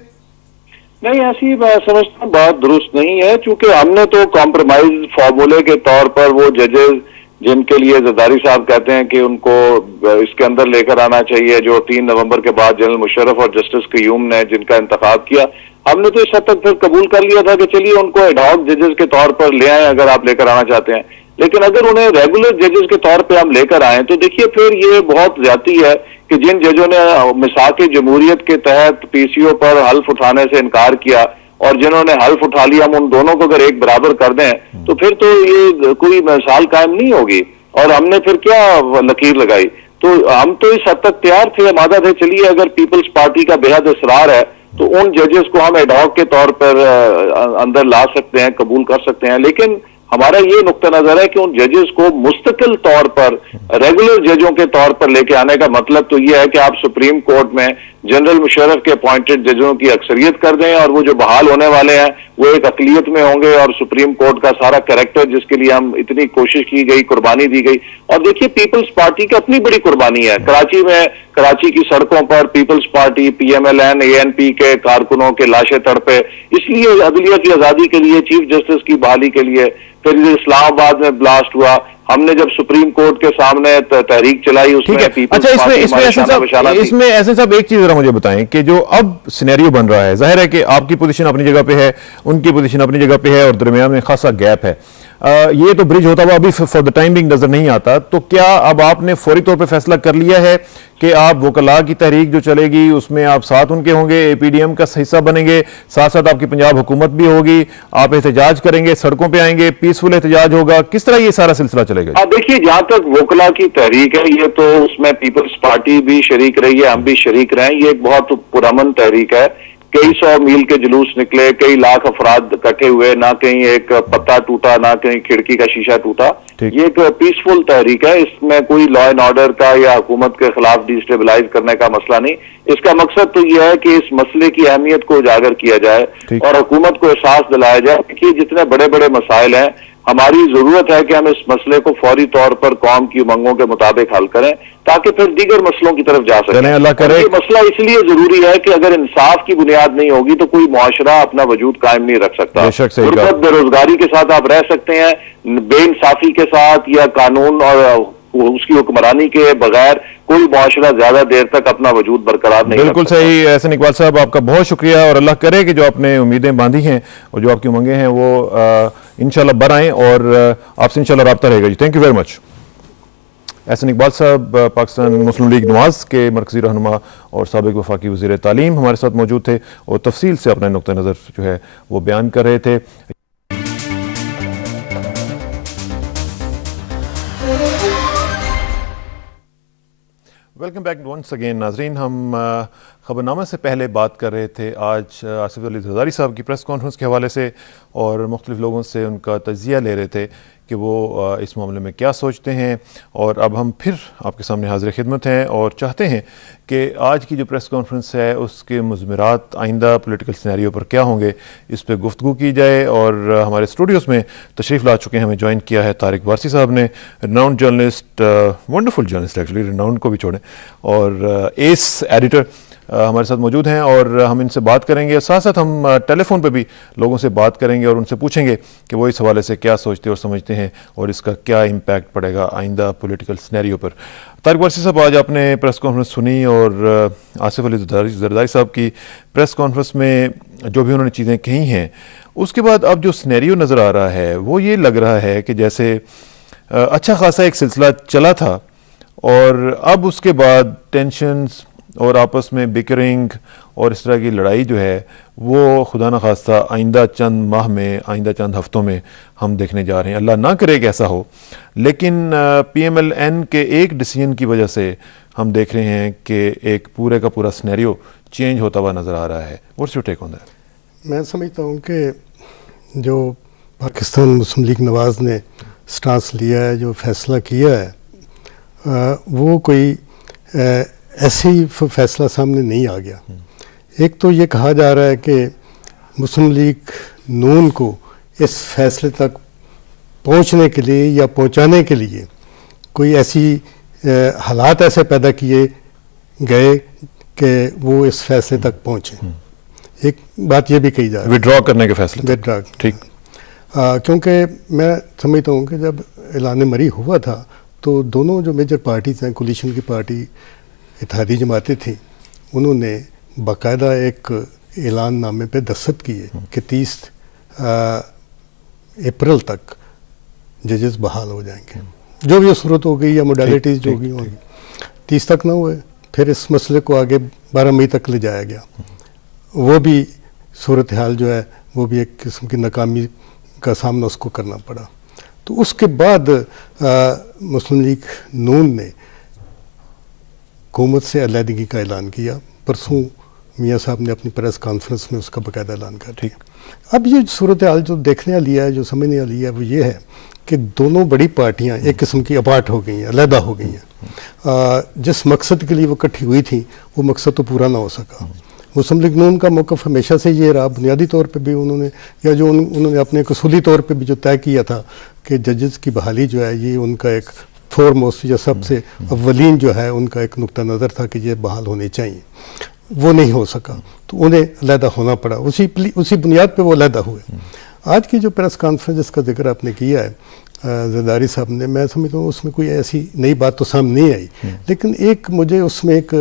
نہیں, ایسی میں سمجھتا ہوں بات درست نہیں ہے, چونکہ ہم نے تو کمپرومائز فارمولے کے طور پر وہ ججز جن کے لیے زرداری صاحب کہتے ہیں کہ ان کو اس کے اندر لے کر آنا چاہیے, جو 3 نومبر کے بعد جنرل مشرف اور جسٹس قیوم نے جن کا انتخاب کیا, ہم نے تو اس حد تک پھر قبول کر لیا تھا کہ چلیے ان کو ایڈ ہاک ججز کے طور پر لے آئیں اگر آپ لے کر آنا چاہتے ہیں. لیکن اگر انہیں ریگولر ججز کے طور پہ ہم لے کر آئیں تو دیکھیے پھر یہ بہت زیادتی ہے کہ جن ججوں نے میثاق جمہوریت کے تحت پی سی او پر حلف اٹھانے سے انکار کیا اور جنہوں نے حلف اٹھا لیا, ہم ان دونوں کو اگر ایک برابر کر دیں تو پھر تو یہ کوئی مثال قائم نہیں ہوگی. اور ہم نے پھر کیا لکیر لگائی؟ تو ہم تو اس حد تک تیار تھے, آمادہ تھے, چلیے اگر پیپلز پارٹی کا بے حد اصرار ہے تو ان ججز کو ہم ایڈ ہاک کے طور پر اندر لا سکتے ہیں, قبول کر سکتے ہیں. لیکن ہمارا یہ نقطہ نظر ہے کہ ان ججز کو مستقل طور پر ریگولر ججوں کے طور پر لے کے آنے کا مطلب تو یہ ہے کہ آپ سپریم کورٹ میں جنرل مشرف کے اپوائنٹڈ ججوں کی اکثریت کر دیں, اور وہ جو بحال ہونے والے ہیں وہ ایک اقلیت میں ہوں گے, اور سپریم کورٹ کا سارا کریکٹر جس کے لیے ہم اتنی کوشش کی گئی, قربانی دی گئی. اور دیکھیے پیپلز پارٹی کی اپنی بڑی قربانی ہے. کراچی کی سڑکوں پر Peoples Party, P M L N, A N P کے کارکنوں کے لاشیں تڑپے, اس لیے عدلیہ کی آزادی کے لیے, چیف جسٹس کی بحالی کے لیے. پھر اسلام آباد میں بلاسٹ ہوا, ہم نے جب سپریم کورٹ کے سامنے تحریک چلائی اس میں پیپلز پارٹی. اس میں ایسے صاحب ایک چیز ذرا مجھے بتائیں کہ جو اب سینیریو بن رہا ہے, ظاہر ہے کہ آپ کی پوزیشن اپنی جگہ پہ ہے, ان کی پوزیشن اپنی جگہ پہ ہے, اور درمیان میں خاصا گیپ ہے. یہ تو برج ہوتا ہوا ابھی فار دا ٹائم بینگ نظر نہیں آتا. تو کیا اب آپ نے فوری طور پہ فیصلہ کر لیا ہے کہ آپ وکلاء کی تحریک جو چلے گی اس میں آپ ساتھ ان کے ہوں گے, اے پی ڈی ایم کا حصہ بنیں گے, ساتھ ساتھ آپ کی پنجاب حکومت بھی ہوگی, آپ احتجاج کریں گے, سڑکوں پہ آئیں گے, پیسفل احتجاج ہوگا, کس طرح یہ سارا سلسلہ چلے گا؟ دیکھیے جہاں تک وکلاء کی تحریک ہے, یہ تو اس میں پیپلز پارٹی بھی شریک رہی ہے, ہم بھی شریک رہے ہیں. یہ ایک بہت پرامن تحریک ہے. कई सौ मील के जुलूस निकले, कई लाख अफराद इकट्ठे हुए, ना कहीं एक पत्ता टूटा, ना कहीं खिड़की का शीशा टूटा। ये एक पीसफुल तहरीक है, इसमें कोई लॉ एंड ऑर्डर का या हुकूमत के खिलाफ डिस्टेबलाइज करने का मसला नहीं। इसका मकसद तो यह है कि इस मसले की अहमियत को उजागर किया जाए और हुकूमत को एहसास दिलाया जाए कि जितने बड़े बड़े मसाइल हैं, हमारी जरूरत है कि हम इस मसले को फौरी तौर पर कौम की उमंगों के मुताबिक हल करें, ताकि फिर दीगर मसलों की तरफ जा सकें। अल्लाह करे। ये मसला इसलिए जरूरी है कि अगर इंसाफ की बुनियाद नहीं होगी तो कोई मुआशरा अपना वजूद कायम नहीं रख सकता। गुर्बत, बेरोजगारी के साथ आप रह सकते हैं, बेइंसाफी के साथ या कानून और उसकी हुक्मरानी के बगैर कोई मुआशरा ज्यादा देर तक अपना वजूद बरकरार नहीं। बिल्कुल सही एहसन इकबाल साहब, आपका बहुत शुक्रिया और अल्लाह करे कि जो आपने उम्मीदें बांधी हैं और जो आपकी उमंगें हैं वो इंशाल्लाह बर आएँ और आपसे इंशाल्लाह राब्ता रहेगा जी। Thank you very much. Ahsan Iqbal sahab Pakistan Muslim league Nawaz के मरकजी रहनुमा और साबिक वफाकी वज़ीर तालीम हमारे साथ मौजूद थे और तफसील से अपना नुक्ता नज़र जो है वो बयान कर रहे थे। वेलकम बैक वंस अगेन नाजरीन। हम ख़बरनामा से पहले बात कर रहे थे आज आसिफ अली ज़रदारी साहब की प्रेस कॉन्फ्रेंस के हवाले से और मुख्तलिफ लोगों से उनका तजिया ले रहे थे कि वो इस मामले में क्या सोचते हैं। और अब हम फिर आपके सामने हाजिर खिदमत हैं और चाहते हैं कि आज की जो प्रेस कॉन्फ्रेंस है उसके मुज़मिरात आइंदा पॉलिटिकल सिनेरियो पर क्या होंगे, इस पर गुफ्तगू की जाए। और हमारे स्टूडियोज़ में तशरीफ़ ला चुके हैं, हमें ज्वाइन किया है तारिक वारसी साहब ने, renowned journalist, wonderful journalist actually, renowned को भी छोड़ें, और एस एडिटर हमारे साथ मौजूद हैं और हम इनसे बात करेंगे। साथ साथ हम टेलीफोन पे भी लोगों से बात करेंगे और उनसे पूछेंगे कि वो इस हवाले से क्या सोचते और समझते हैं और इसका क्या इम्पैक्ट पड़ेगा आइंदा पॉलिटिकल सिनेरियो पर। तारिक वारसी साहब, आज आपने प्रेस कॉन्फ्रेंस सुनी और आसिफ अली ज़रदारी साहब की प्रेस कॉन्फ्रेंस में जो भी उन्होंने चीज़ें कही हैं, उसके बाद अब जो सिनेरियो नज़र आ रहा है वो ये लग रहा है कि जैसे अच्छा खासा एक सिलसिला चला था और अब उसके बाद टेंशन्स और आपस में बिकरिंग और इस तरह की लड़ाई जो है वो खुदा न खास्ता आइंदा चंद माह में, आइंदा चंद हफ्तों में हम देखने जा रहे हैं। अल्लाह ना करे कि ऐसा हो, लेकिन PMLN के एक डिसीजन की वजह से हम देख रहे हैं कि एक पूरे का पूरा सिनेरियो चेंज होता हुआ नज़र आ रहा है। What's your take on that? मैं समझता हूँ कि जो पाकिस्तान मुस्लिम लीग नवाज ने स्टांस लिया है, जो फैसला किया है, वो कोई ऐसे ही फैसला सामने नहीं आ गया। एक तो ये कहा जा रहा है कि मुस्लिम लीग नून को इस फैसले तक पहुंचने के लिए या पहुंचाने के लिए कोई ऐसी हालात ऐसे पैदा किए गए कि वो इस फैसले तक पहुंचे। एक बात ये भी कही जा रही है विड्रॉ करने के फैसले, विड्रॉ, ठीक, क्योंकि मैं समझता हूँ कि जब ऐलान मरी हुआ था तो दोनों जो मेजर पार्टीज हैं, कोलिशन की पार्टी, इत्तेहादी जमातें थी, उन्होंने बाकायदा एक ऐलान नामे पे दस्तखत किए कि 30 अप्रैल तक जजेस बहाल हो जाएंगे। जो भी सूरत हो गई या मोडालिटीज़ जो भी होंगी, 30 तक ना हुए, फिर इस मसले को आगे 12 मई तक ले जाया गया। वो भी सूरत हाल जो है वो भी एक किस्म की नाकामी का सामना उसको करना पड़ा। तो उसके बाद मुस्लिम लीग नून ने हुकूमत से अलहदगी का ऐलान किया। परसों मियाँ साहब ने अपनी प्रेस कॉन्फ्रेंस में उसका बाकायदा ऐलान कर दिया। अब ये सूरत हाल जो देखने वाली है, जो समझने वाली है, वो ये है कि दोनों बड़ी पार्टियां एक किस्म की अपार्ट हो गई हैं, अलहदा हो गई हैं। जिस मकसद के लिए वो इकट्ठी हुई थी वो मकसद तो पूरा ना हो सका। मुस्लिम लीग नून का मौक़िफ़ हमेशा से ये रहा, बुनियादी तौर पे भी उन्होंने, या जो उन्होंने अपने कसूली तौर पे भी जो तय किया था कि जजेस की बहाली जो है ये उनका एक फॉरमोस्ट या सबसे अव्वलीन जो है उनका एक नुक्ता नज़र था कि ये बहाल होने चाहिए। वो नहीं हो सका तो उन्हें अलहदा होना पड़ा। उसी बुनियाद पे वो अलहदा हुए। आज की जो प्रेस कॉन्फ्रेंस जिसका जिक्र आपने किया है ज़रदारी साहब ने, मैं समझता हूँ उसमें कोई ऐसी नई बात तो सामने नहीं आई, लेकिन एक मुझे उसमें एक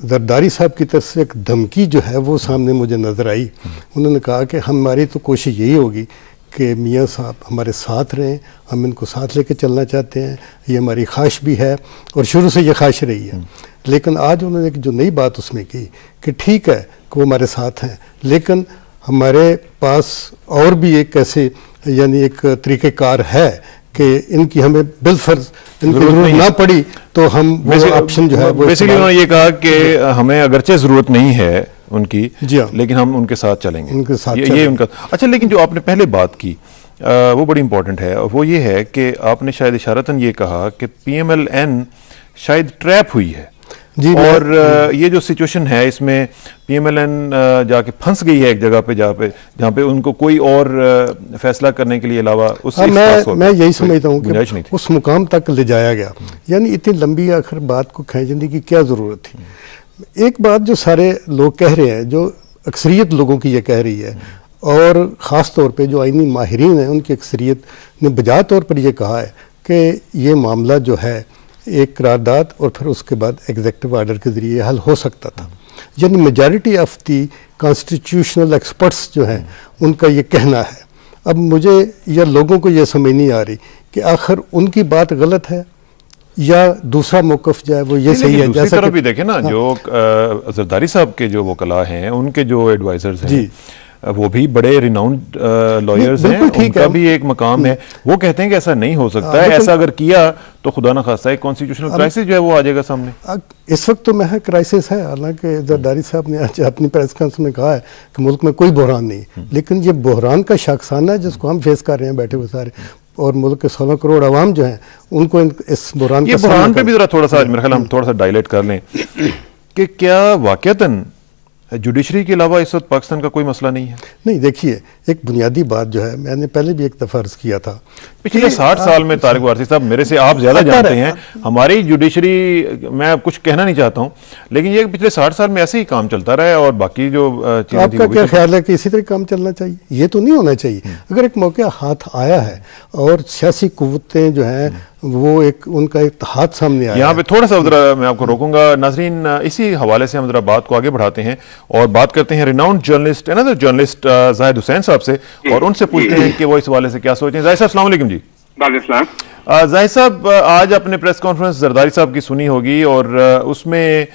ज़रदारी साहब की तरफ से एक धमकी जो है वो सामने मुझे नज़र आई। उन्होंने कहा कि हमारी तो कोशिश यही होगी कि मियाँ साहब हमारे साथ रहें, हम इनको साथ लेके चलना चाहते हैं, ये हमारी ख्वाहिश भी है और शुरू से ये ख्वाहिश रही है। लेकिन आज उन्होंने जो नई बात उसमें की कि ठीक है कि वो हमारे साथ हैं, लेकिन हमारे पास और भी एक ऐसे यानी एक तरीक़ेकार है कि इनकी हमें बिलफर्ज इनकी ज़रूरत ना पड़ी तो हम वो ऑप्शन जो है वो बेसिकली उन्होंने ये कहा कि हमें अगरचे ज़रूरत नहीं है उनकी, जी हाँ, लेकिन हम उनके साथ चलेंगे, उनके साथ ये उनका। अच्छा, लेकिन जो आपने पहले बात की वो बड़ी इंपॉर्टेंट है, वो ये है कि आपने शायद इशारतन ये कहा कि PMLN शायद ट्रैप हुई है जी, और ये जो सिचुएशन है इसमें PMLN जाके फंस गई है एक जगह पे जहाँ पे उनको कोई और फैसला करने के लिए अलावा मैं यही समझता हूँ कि उस मुकाम तक ले जाया गया, यानी इतनी लंबी आखिर बात को खींचने की क्या ज़रूरत थी। एक बात जो सारे लोग कह रहे हैं, जो अक्सरियत लोगों की ये कह रही है, और ख़ास तौर पे जो आईनी माहिरीन हैं उनकी अक्सरियत ने बजा तौर पर यह कहा है कि ये मामला जो है एक करारदाद और फिर उसके बाद एग्जीक्यूटिव ऑर्डर के ज़रिए हल हो सकता था। यानी majority of the constitutional experts जो हैं उनका ये कहना है। अब मुझे या लोगों को ये समझ नहीं आ रही कि आखिर उनकी बात गलत है या दूसरा मौक़िफ़ जो है वो ये सही है। जैसा भी देखें ना, जो जरदारी साहब के जो वकला हैं, उनके जो एडवाइजर्स हैं वो भी बड़े रिनाउंड लॉयर्स हैं, उनका भी एक मकाम है। वो कहते हैं कि ऐसा नहीं हो सकता है, ऐसा अगर किया तो खुदा ना खास्ता है कॉन्स्टिट्यूशनल क्राइसिस जो है वो आ जाएगा सामने। इस वक्त तो महज क्राइसिस है, हालांकि जरदारी साहब ने आज अपनी प्रेस कॉन्फ्रेंस में कहा है कि मुल्क में कोई बहरान नहीं, लेकिन ये बहरान का शाखसाना है जिसको हम फेस कर रहे हैं बैठे हुए सारे, और मुल्क के 16 करोड़ आवाम जो हैं उनको इस बहरान पे भी थोड़ा सा मेरे ख्याल हम थोड़ा सा डायलेट कर लें कि क्या वाकईतन जुडिशरी के अलावा इस वक्त पाकिस्तान का कोई मसला नहीं है? नहीं, देखिए एक बुनियादी बात जो है, मैंने पहले भी एक दफ़ा अर्ज़ किया था, पिछले 60 साल में तारिक वारसी साहब मेरे से आप ज़्यादा जानते हैं हमारी जुडिशरी, मैं कुछ कहना नहीं चाहता हूँ, लेकिन ये पिछले 60 साल में ऐसे ही काम चलता रहा है और बाकी जो चीज़ें आपका क्या ख्याल है कि इसी तरह काम चलना चाहिए? ये तो नहीं होना चाहिए। अगर एक मौका हाथ आया है और सियासी कुव्वतें जो हैं वो एक उनका इत्तेहाद सामने आया, यहाँ पे थोड़ा सा जरा मैं आपको रोकूंगा नाजरीन, इसी हवाले से हम जरा बात को आगे बढ़ाते हैं और बात करते हैं renowned journalist another journalist Zahid Hussain साहब से, और उनसे पूछते हैं कि वो इस हवाले से क्या सोचते हैं। जाहिद साहब अस्सलाम वालेकुम। जी जाहिद साहब, आज आपने प्रेस कॉन्फ्रेंस जरदारी साहब की सुनी होगी और उसमें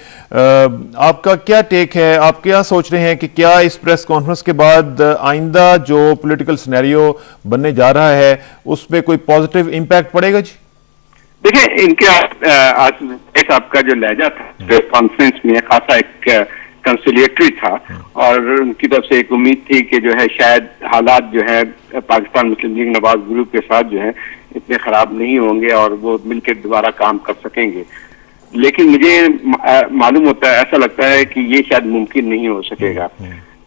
आपका क्या टेक है, आप क्या सोच रहे हैं कि क्या इस प्रेस कॉन्फ्रेंस के बाद आइंदा जो पॉलिटिकल सिनेरियो बनने जा रहा है उस पर कोई पॉजिटिव इम्पैक्ट पड़ेगा? जी देखिए, इनके आज आपका जो लहजा था प्रेस कॉन्फ्रेंस में खासा एक कंसिलिएटरी था और उनकी तरफ से एक उम्मीद थी कि जो है शायद हालात जो है पाकिस्तान मुस्लिम लीग नवाज ग्रुप के साथ जो है इतने खराब नहीं होंगे और वो मिलकर दोबारा काम कर सकेंगे। लेकिन मुझे मालूम होता है, ऐसा लगता है कि ये शायद मुमकिन नहीं हो सकेगा,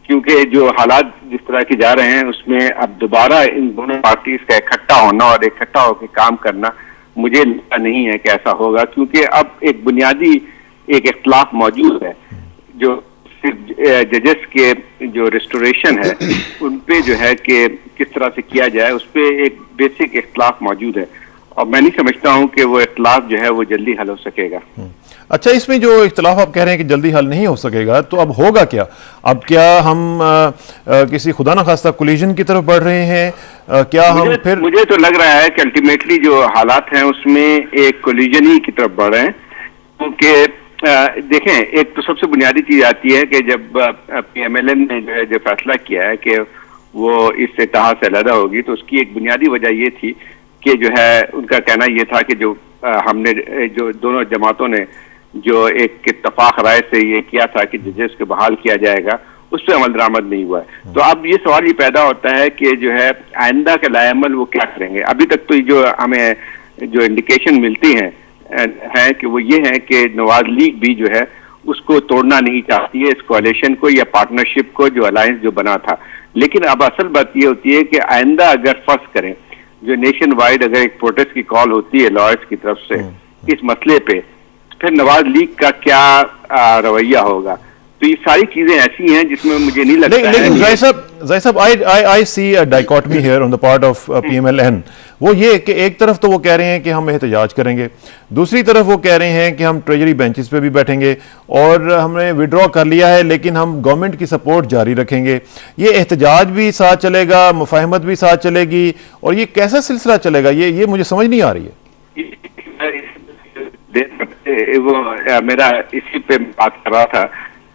क्योंकि जो हालात जिस तरह के जा रहे हैं उसमें अब दोबारा इन दोनों पार्टीज का इकट्ठा होना और इकट्ठा होकर काम करना मुझे लगता नहीं है कि ऐसा होगा, क्योंकि अब एक बुनियादी एक इख्तलाफ मौजूद है जो जजेस के जो रेस्टोरेशन है उन पे जो है कि किस तरह से किया जाए उस पे एक बेसिक इख्तलाफ मौजूद है और मैं नहीं समझता हूं कि वो इख्तलाफ जो है वो जल्दी हल हो सकेगा। अच्छा, इसमें जो इख्तलाफ आप कह रहे हैं कि जल्दी हल नहीं हो सकेगा, तो अब होगा क्या? अब क्या हम किसी खुदा न खास्ता कोलिजन की तरफ बढ़ रहे हैं? क्या हम फिर मुझे तो लग रहा है कि अल्टीमेटली जो हालात हैं उसमें एक कोलिजन ही की तरफ बढ़ रहे हैं, क्योंकि देखें एक तो सबसे बुनियादी चीज आती है कि जब PMLN ने जो है जो फैसला किया है कि वो इस इत्तेहाद से अलहदा होगी, तो उसकी एक बुनियादी वजह ये थी कि जो है उनका कहना ये था कि जो हमने जो दोनों जमातों ने जो एक इत्तफाक राय से ये किया था कि जजेस को बहाल किया जाएगा, उस पर अमल दरामद नहीं हुआ है। तो अब ये सवाल ये पैदा होता है कि जो है आइंदा के लाएमल वो क्या करेंगे। अभी तक तो जो हमें जो इंडिकेशन मिलती हैं है कि वो ये है कि नवाज लीग भी जो है उसको तोड़ना नहीं चाहती है, इस कोalition को या पार्टनरशिप को, जो अलायंस जो बना था। लेकिन अब असल बात ये होती है कि आइंदा अगर फर्ज करें जो नेशन वाइड अगर एक प्रोटेस्ट की कॉल होती है लॉयर्स की तरफ से इस मसले पे, फिर नवाज लीग का क्या रवैया होगा। तो ये सारी चीजें ऐसी हैं जिसमें मुझे नहीं लगता है। लेकिन Zahid sahab, I see a dichotomy here on the part of PMLN। वो ये कि एक तरफ तो वो कह रहे हैं कि हम एहतजाज करेंगे, दूसरी तरफ वो कह रहे हैं कि हम ट्रेजरी बेंचेस पे भी बैठेंगे और हमने विड्रॉ कर लिया है लेकिन हम गवर्नमेंट की सपोर्ट जारी रखेंगे। ये एहतजाज भी साथ चलेगा, मुफाहमत भी साथ चलेगी, और ये कैसा सिलसिला चलेगा, ये मुझे समझ नहीं आ रही है। वो मेरा इसी पे बात कर रहा था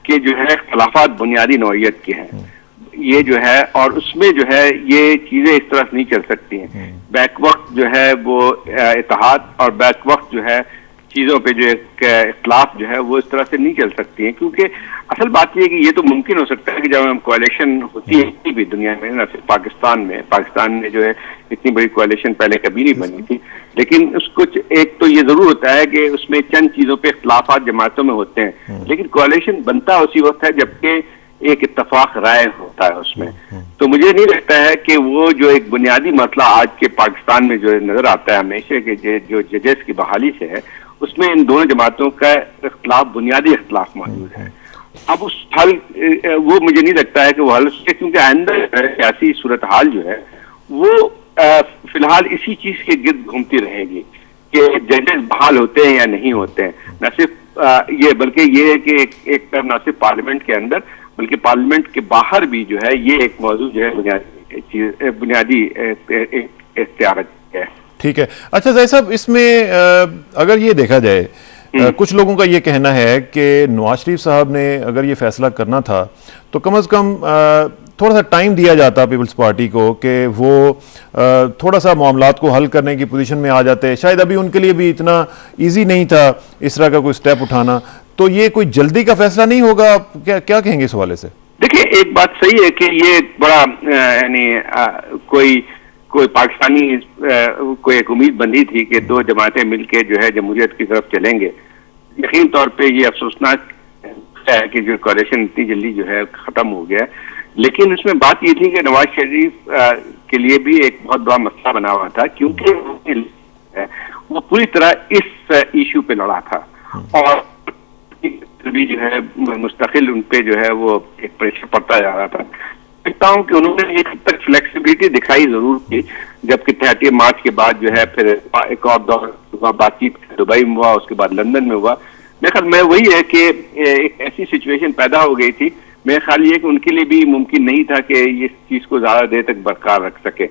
कि जो है खिलाफत बुनियादी नौइयत की है ये जो है, और उसमें जो है ये चीजें इस तरह नहीं चल सकती हैं। बैक वक्त जो है वो इत्तेहाद और बैक वक्त जो है چیزوں پہ جو ایک اختلاف جو ہے وہ اس طرح سے نہیں چل سکتی ہیں، کیونکہ اصل بات یہ ہے کہ یہ تو ممکن ہو سکتا ہے کہ جب ہم کوalition ہوتی ہے بھی دنیا میں، نہ صرف پاکستان میں جو ہے اتنی بڑی کوalition پہلے کبھی نہیں بنی تھی، لیکن اس کو ایک تو یہ ضرور ہوتا ہے کہ اس میں چند چیزوں پہ اختلافات جماعتوں میں ہوتے ہیں، لیکن کوalition بنتا اسی وقت ہے جبکہ ایک اتفاق رائے ہوتا ہے اس میں. تو مجھے نہیں لگتا ہے کہ وہ جو ایک بنیادی مسئلہ آج کے پاکستان میں جو نظر آتا ہے ہمیشہ کہ جو ججز کی بحالی سے ہے، اس میں ان دونوں جماعتوں کا اختلاف، بنیادی اختلاف موجود ہے. اب اس حل وہ مجھے نہیں لگتا ہے کہ وہ حل سے، کیونکہ آئندہ سیاسی صورتحال جو ہے وہ فی الحال اسی چیز کے گرد گھومتی رہے گی کہ ججز بحال ہوتے ہیں یا نہیں ہوتے ہیں. نہ صرف یہ بلکہ یہ ہے کہ ایک طرف نہ صرف پارلیمنٹ کے اندر بلکہ پارلیمنٹ کے باہر بھی جو ہے یہ ایک موضوع جو ہے بنیادی اختیار ہے. ٹھیک ہے. اچھا زاہد صاحب، اس میں اگر یہ دیکھا جائے، کچھ لوگوں کا یہ کہنا ہے کہ نواز شریف صاحب نے اگر یہ فیصلہ کرنا تھا تو کم از کم تھوڑا سا ٹائم دیا جاتا پیپلز پارٹی کو کہ وہ تھوڑا سا معاملات کو حل کرنے کی پوزیشن میں آ جاتے. شاید ابھی ان کے لیے بھی اتنا ایزی نہیں تھا اس طرح کا کوئی سٹیپ اٹھانا. تو یہ کوئی جلدی کا فیصلہ نہیں ہوگا؟ کیا کہیں گے اس حوالے سے؟ دیکھیں، ایک بات صحیح ہے کہ یہ بڑا یعنی کوئی پاکستانی کوئی ایک امید بندی تھی کہ دو جماعتیں مل کے جو ہے جمہوریت کی طرف چلیں گے. یقین طور پہ یہ افسوسناک ہے کہ جو کوalition اتنی جلدی جو ہے ختم ہو گیا. لیکن اس میں بات یہ تھی کہ نواز شریف کے لیے بھی ایک بہت بڑا مسئلہ بنا ہوا تھا، کیونکہ وہ پوری طرح اس ایشو پہ لڑا تھا اور بھی جو ہے مستقل ان پہ جو ہے وہ ایک پریشر پڑتا جا رہا تھا. دیکھتا ہوں کہ انہوں نے ایک حد تک فلیکسیبلٹی دکھائی ضرور کی، جبکہ 30 مارچ کے بعد جو ہے پھر ایک اور دور بات چیت دبئی میں ہوا، اس کے بعد لندن میں ہوا. میرے خیال میں وہی ہے کہ ایک ایسی سچویشن پیدا ہو گئی تھی. میرے خیال یہ کہ ان کے لیے بھی ممکن نہیں تھا کہ اس چیز کو زیادہ دیر تک برقرار رکھ سکے.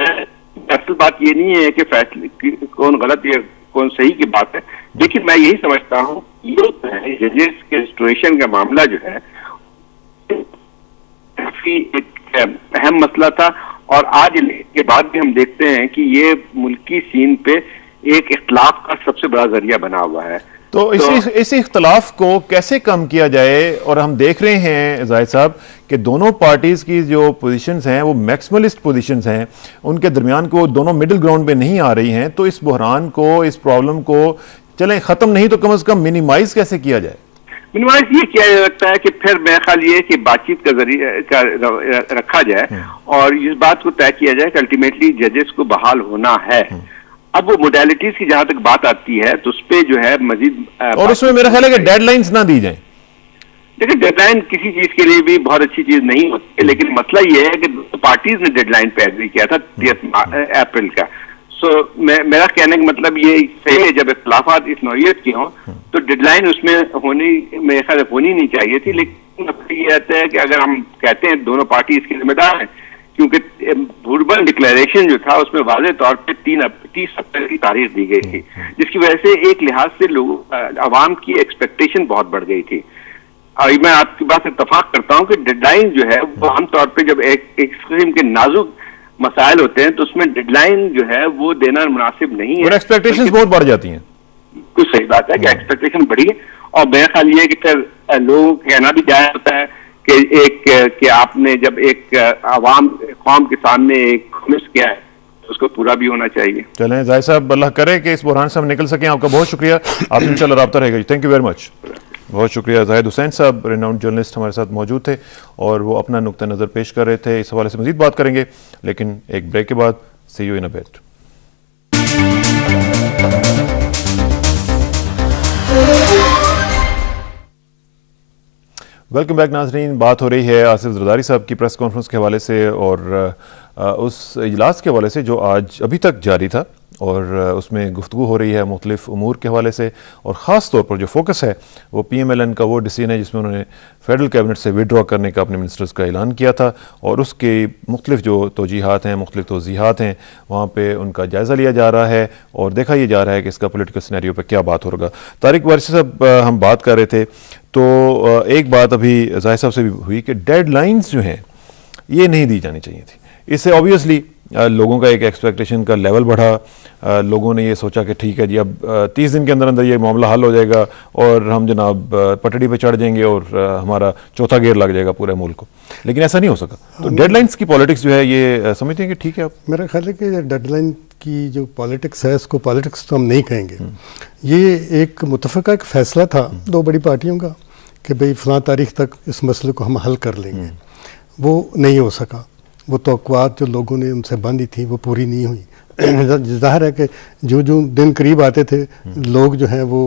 اصل بات یہ نہیں ہے کہ فیصلے کون غلط یا کون صحیح کی بات ہے، لیکن میں یہی سمجھتا ہوں یہ ججز کے ریسٹوریشن کا معاملہ جو ہے کافی ایک اہم مسئلہ تھا، اور آج کے بعد بھی ہم دیکھتے ہیں کہ یہ ملکی سین پہ ایک اختلاف کا سب سے بڑا ذریعہ بنا ہوا ہے. تو اس اختلاف کو کیسے کم کیا جائے؟ اور ہم دیکھ رہے ہیں زاہد صاحب کہ دونوں پارٹیز کی جو پوزیشنز ہیں وہ میکسملسٹ پوزیشنز ہیں، ان کے درمیان کو دونوں مڈل گراؤنڈ پہ نہیں آ رہی ہیں. تو اس بحران کو، اس پرابلم کو چلیں ختم نہیں تو کم از کم منیمائز کیسے کیا جائے؟ منیمائز یہ کیا جا سکتا ہے کہ پھر میرا خیال یہ ہے کہ بات چیت کا ذریعہ رکھا جائے اور اس بات کو طے کیا جائے کہ الٹیمیٹلی ججز کو بحال ہونا ہے. اب وہ موڈیلٹیز کی جہاں تک بات آتی ہے تو اس پہ جو ہے مزید اور اس میں میرا خیال ہے کہ ڈیڈ لائنز نہ دی جائیں. دیکھیں، ڈیڈ لائن کسی چیز کے لیے بھی بہت اچھی چیز نہیں ہوتی، لیکن مسئلہ یہ ہے کہ پارٹیز نے ڈیڈ لائن پہ ایگری کیا تھا 30 اپریل کا. میرا کہنے کا مطلب یہ صحیح ہے، جب اختلافات اس نوعیت کی ہوں تو ڈیڈ لائن اس میں میرے خیال ہونی نہیں چاہیے تھی. لیکن یہ رہتا ہے کہ اگر ہم کہتے ہیں دونوں پارٹی اس کی ذمہ دار ہیں، کیونکہ بوربن ڈکلیریشن جو تھا اس میں واضح طور پہ 30 اپریل کی تاریخ دی گئی تھی، جس کی وجہ سے ایک لحاظ سے عوام کی ایکسپیکٹیشن بہت بڑھ گئی تھی. اور میں آپ کی بات سے اتفاق کرتا ہوں کہ ڈیڈ لائن جو ہے وہ عام طور پہ جب ایک قسم کے نازک مسائل ہوتے ہیں تو اس میں ڈیڈ لائن جو ہے وہ دینا مناسب نہیں ہے، اور ایکسپیکٹیشنز بہت بڑھ جاتی ہیں. کچھ صحیح بات ہے کہ ایکسپیکٹیشن بڑھی ہے، اور میرا خیال یہ ہے کہ پھر لوگوں کو کہنا بھی جائز ہوتا ہے کہ آپ نے جب ایک عوام قوم کے سامنے ایک پرومس کیا ہے اس کو پورا بھی ہونا چاہیے. چلیں زاہد صاحب، اللہ کرے کہ اس بحران سے ہم نکل سکیں. آپ کا بہت شکریہ، آپ انشاءاللہ رابطہ رہے گا. Thank you very much. بہت شکریہ. زاہد حسین صاحب ریناؤنڈ جرنلسٹ ہمارے ساتھ موجود تھے اور وہ اپنا نقطہ نظر پیش کر رہے تھے. اس حوالے سے مزید بات کریں گے لیکن ایک بریک کے بعد. See you in a bit. Welcome back ناظرین. بات ہو رہی ہے آصف زرداری صاحب کی پریس کانفرنس کے حوالے سے اور اس اجلاس کے حوالے سے جو آج ابھی تک جاری تھا، اور اس میں گفتگو ہو رہی ہے مختلف امور کے حوالے سے، اور خاص طور پر جو فوکس ہے وہ پی ایم ایل این کا وہ ڈیسیژن ہے جس میں انہوں نے فیڈرل کیبنٹ سے وڈرا کرنے کا اپنے منسٹرز کا اعلان کیا تھا، اور اس کے مختلف جو توجیحات ہیں، مختلف توضیحات ہیں، وہاں پہ ان کا جائزہ لیا جا رہا ہے اور دیکھا یہ جا رہا ہے کہ اس کا پولیٹیکل سینیریو پہ کیا بات ہوگا. طارق وارثی صاحب، ہم بات کر رہے تھے تو ایک بات ابھی زاہد صاحب سے بھی ہوئی کہ ڈیڈ لائنز جو ہیں یہ نہیں دی جانی چاہیے تھی. اس سے آبویسلی लोगों का एक एक्सपेक्टेशन का लेवल बढ़ा, लोगों ने ये सोचा कि ठीक है जी अब 30 दिन के अंदर अंदर ये मामला हल हो जाएगा और हम जनाब पटड़ी पे चढ़ जाएंगे और हमारा चौथा गियर लग जाएगा पूरे मुल्क को, लेकिन ऐसा नहीं हो सका। तो डेडलाइंस की पॉलिटिक्स जो है ये समझते हैं कि ठीक है आप? मेरा ख्याल है कि डेडलाइन की जो पॉलिटिक्स है इसको पॉलिटिक्स तो हम नहीं कहेंगे, ये एक मुतफ़क़ा एक फ़ैसला था दो बड़ी पार्टियों का कि भाई फ़लाँ तारीख तक इस मसले को हम हल कर लेंगे। वो नहीं हो सका, वो तवक्कुआत जो लोगों ने उनसे बांधी थी वो पूरी नहीं हुई। ज़ाहिर है कि जो जो दिन करीब आते थे लोग जो हैं वो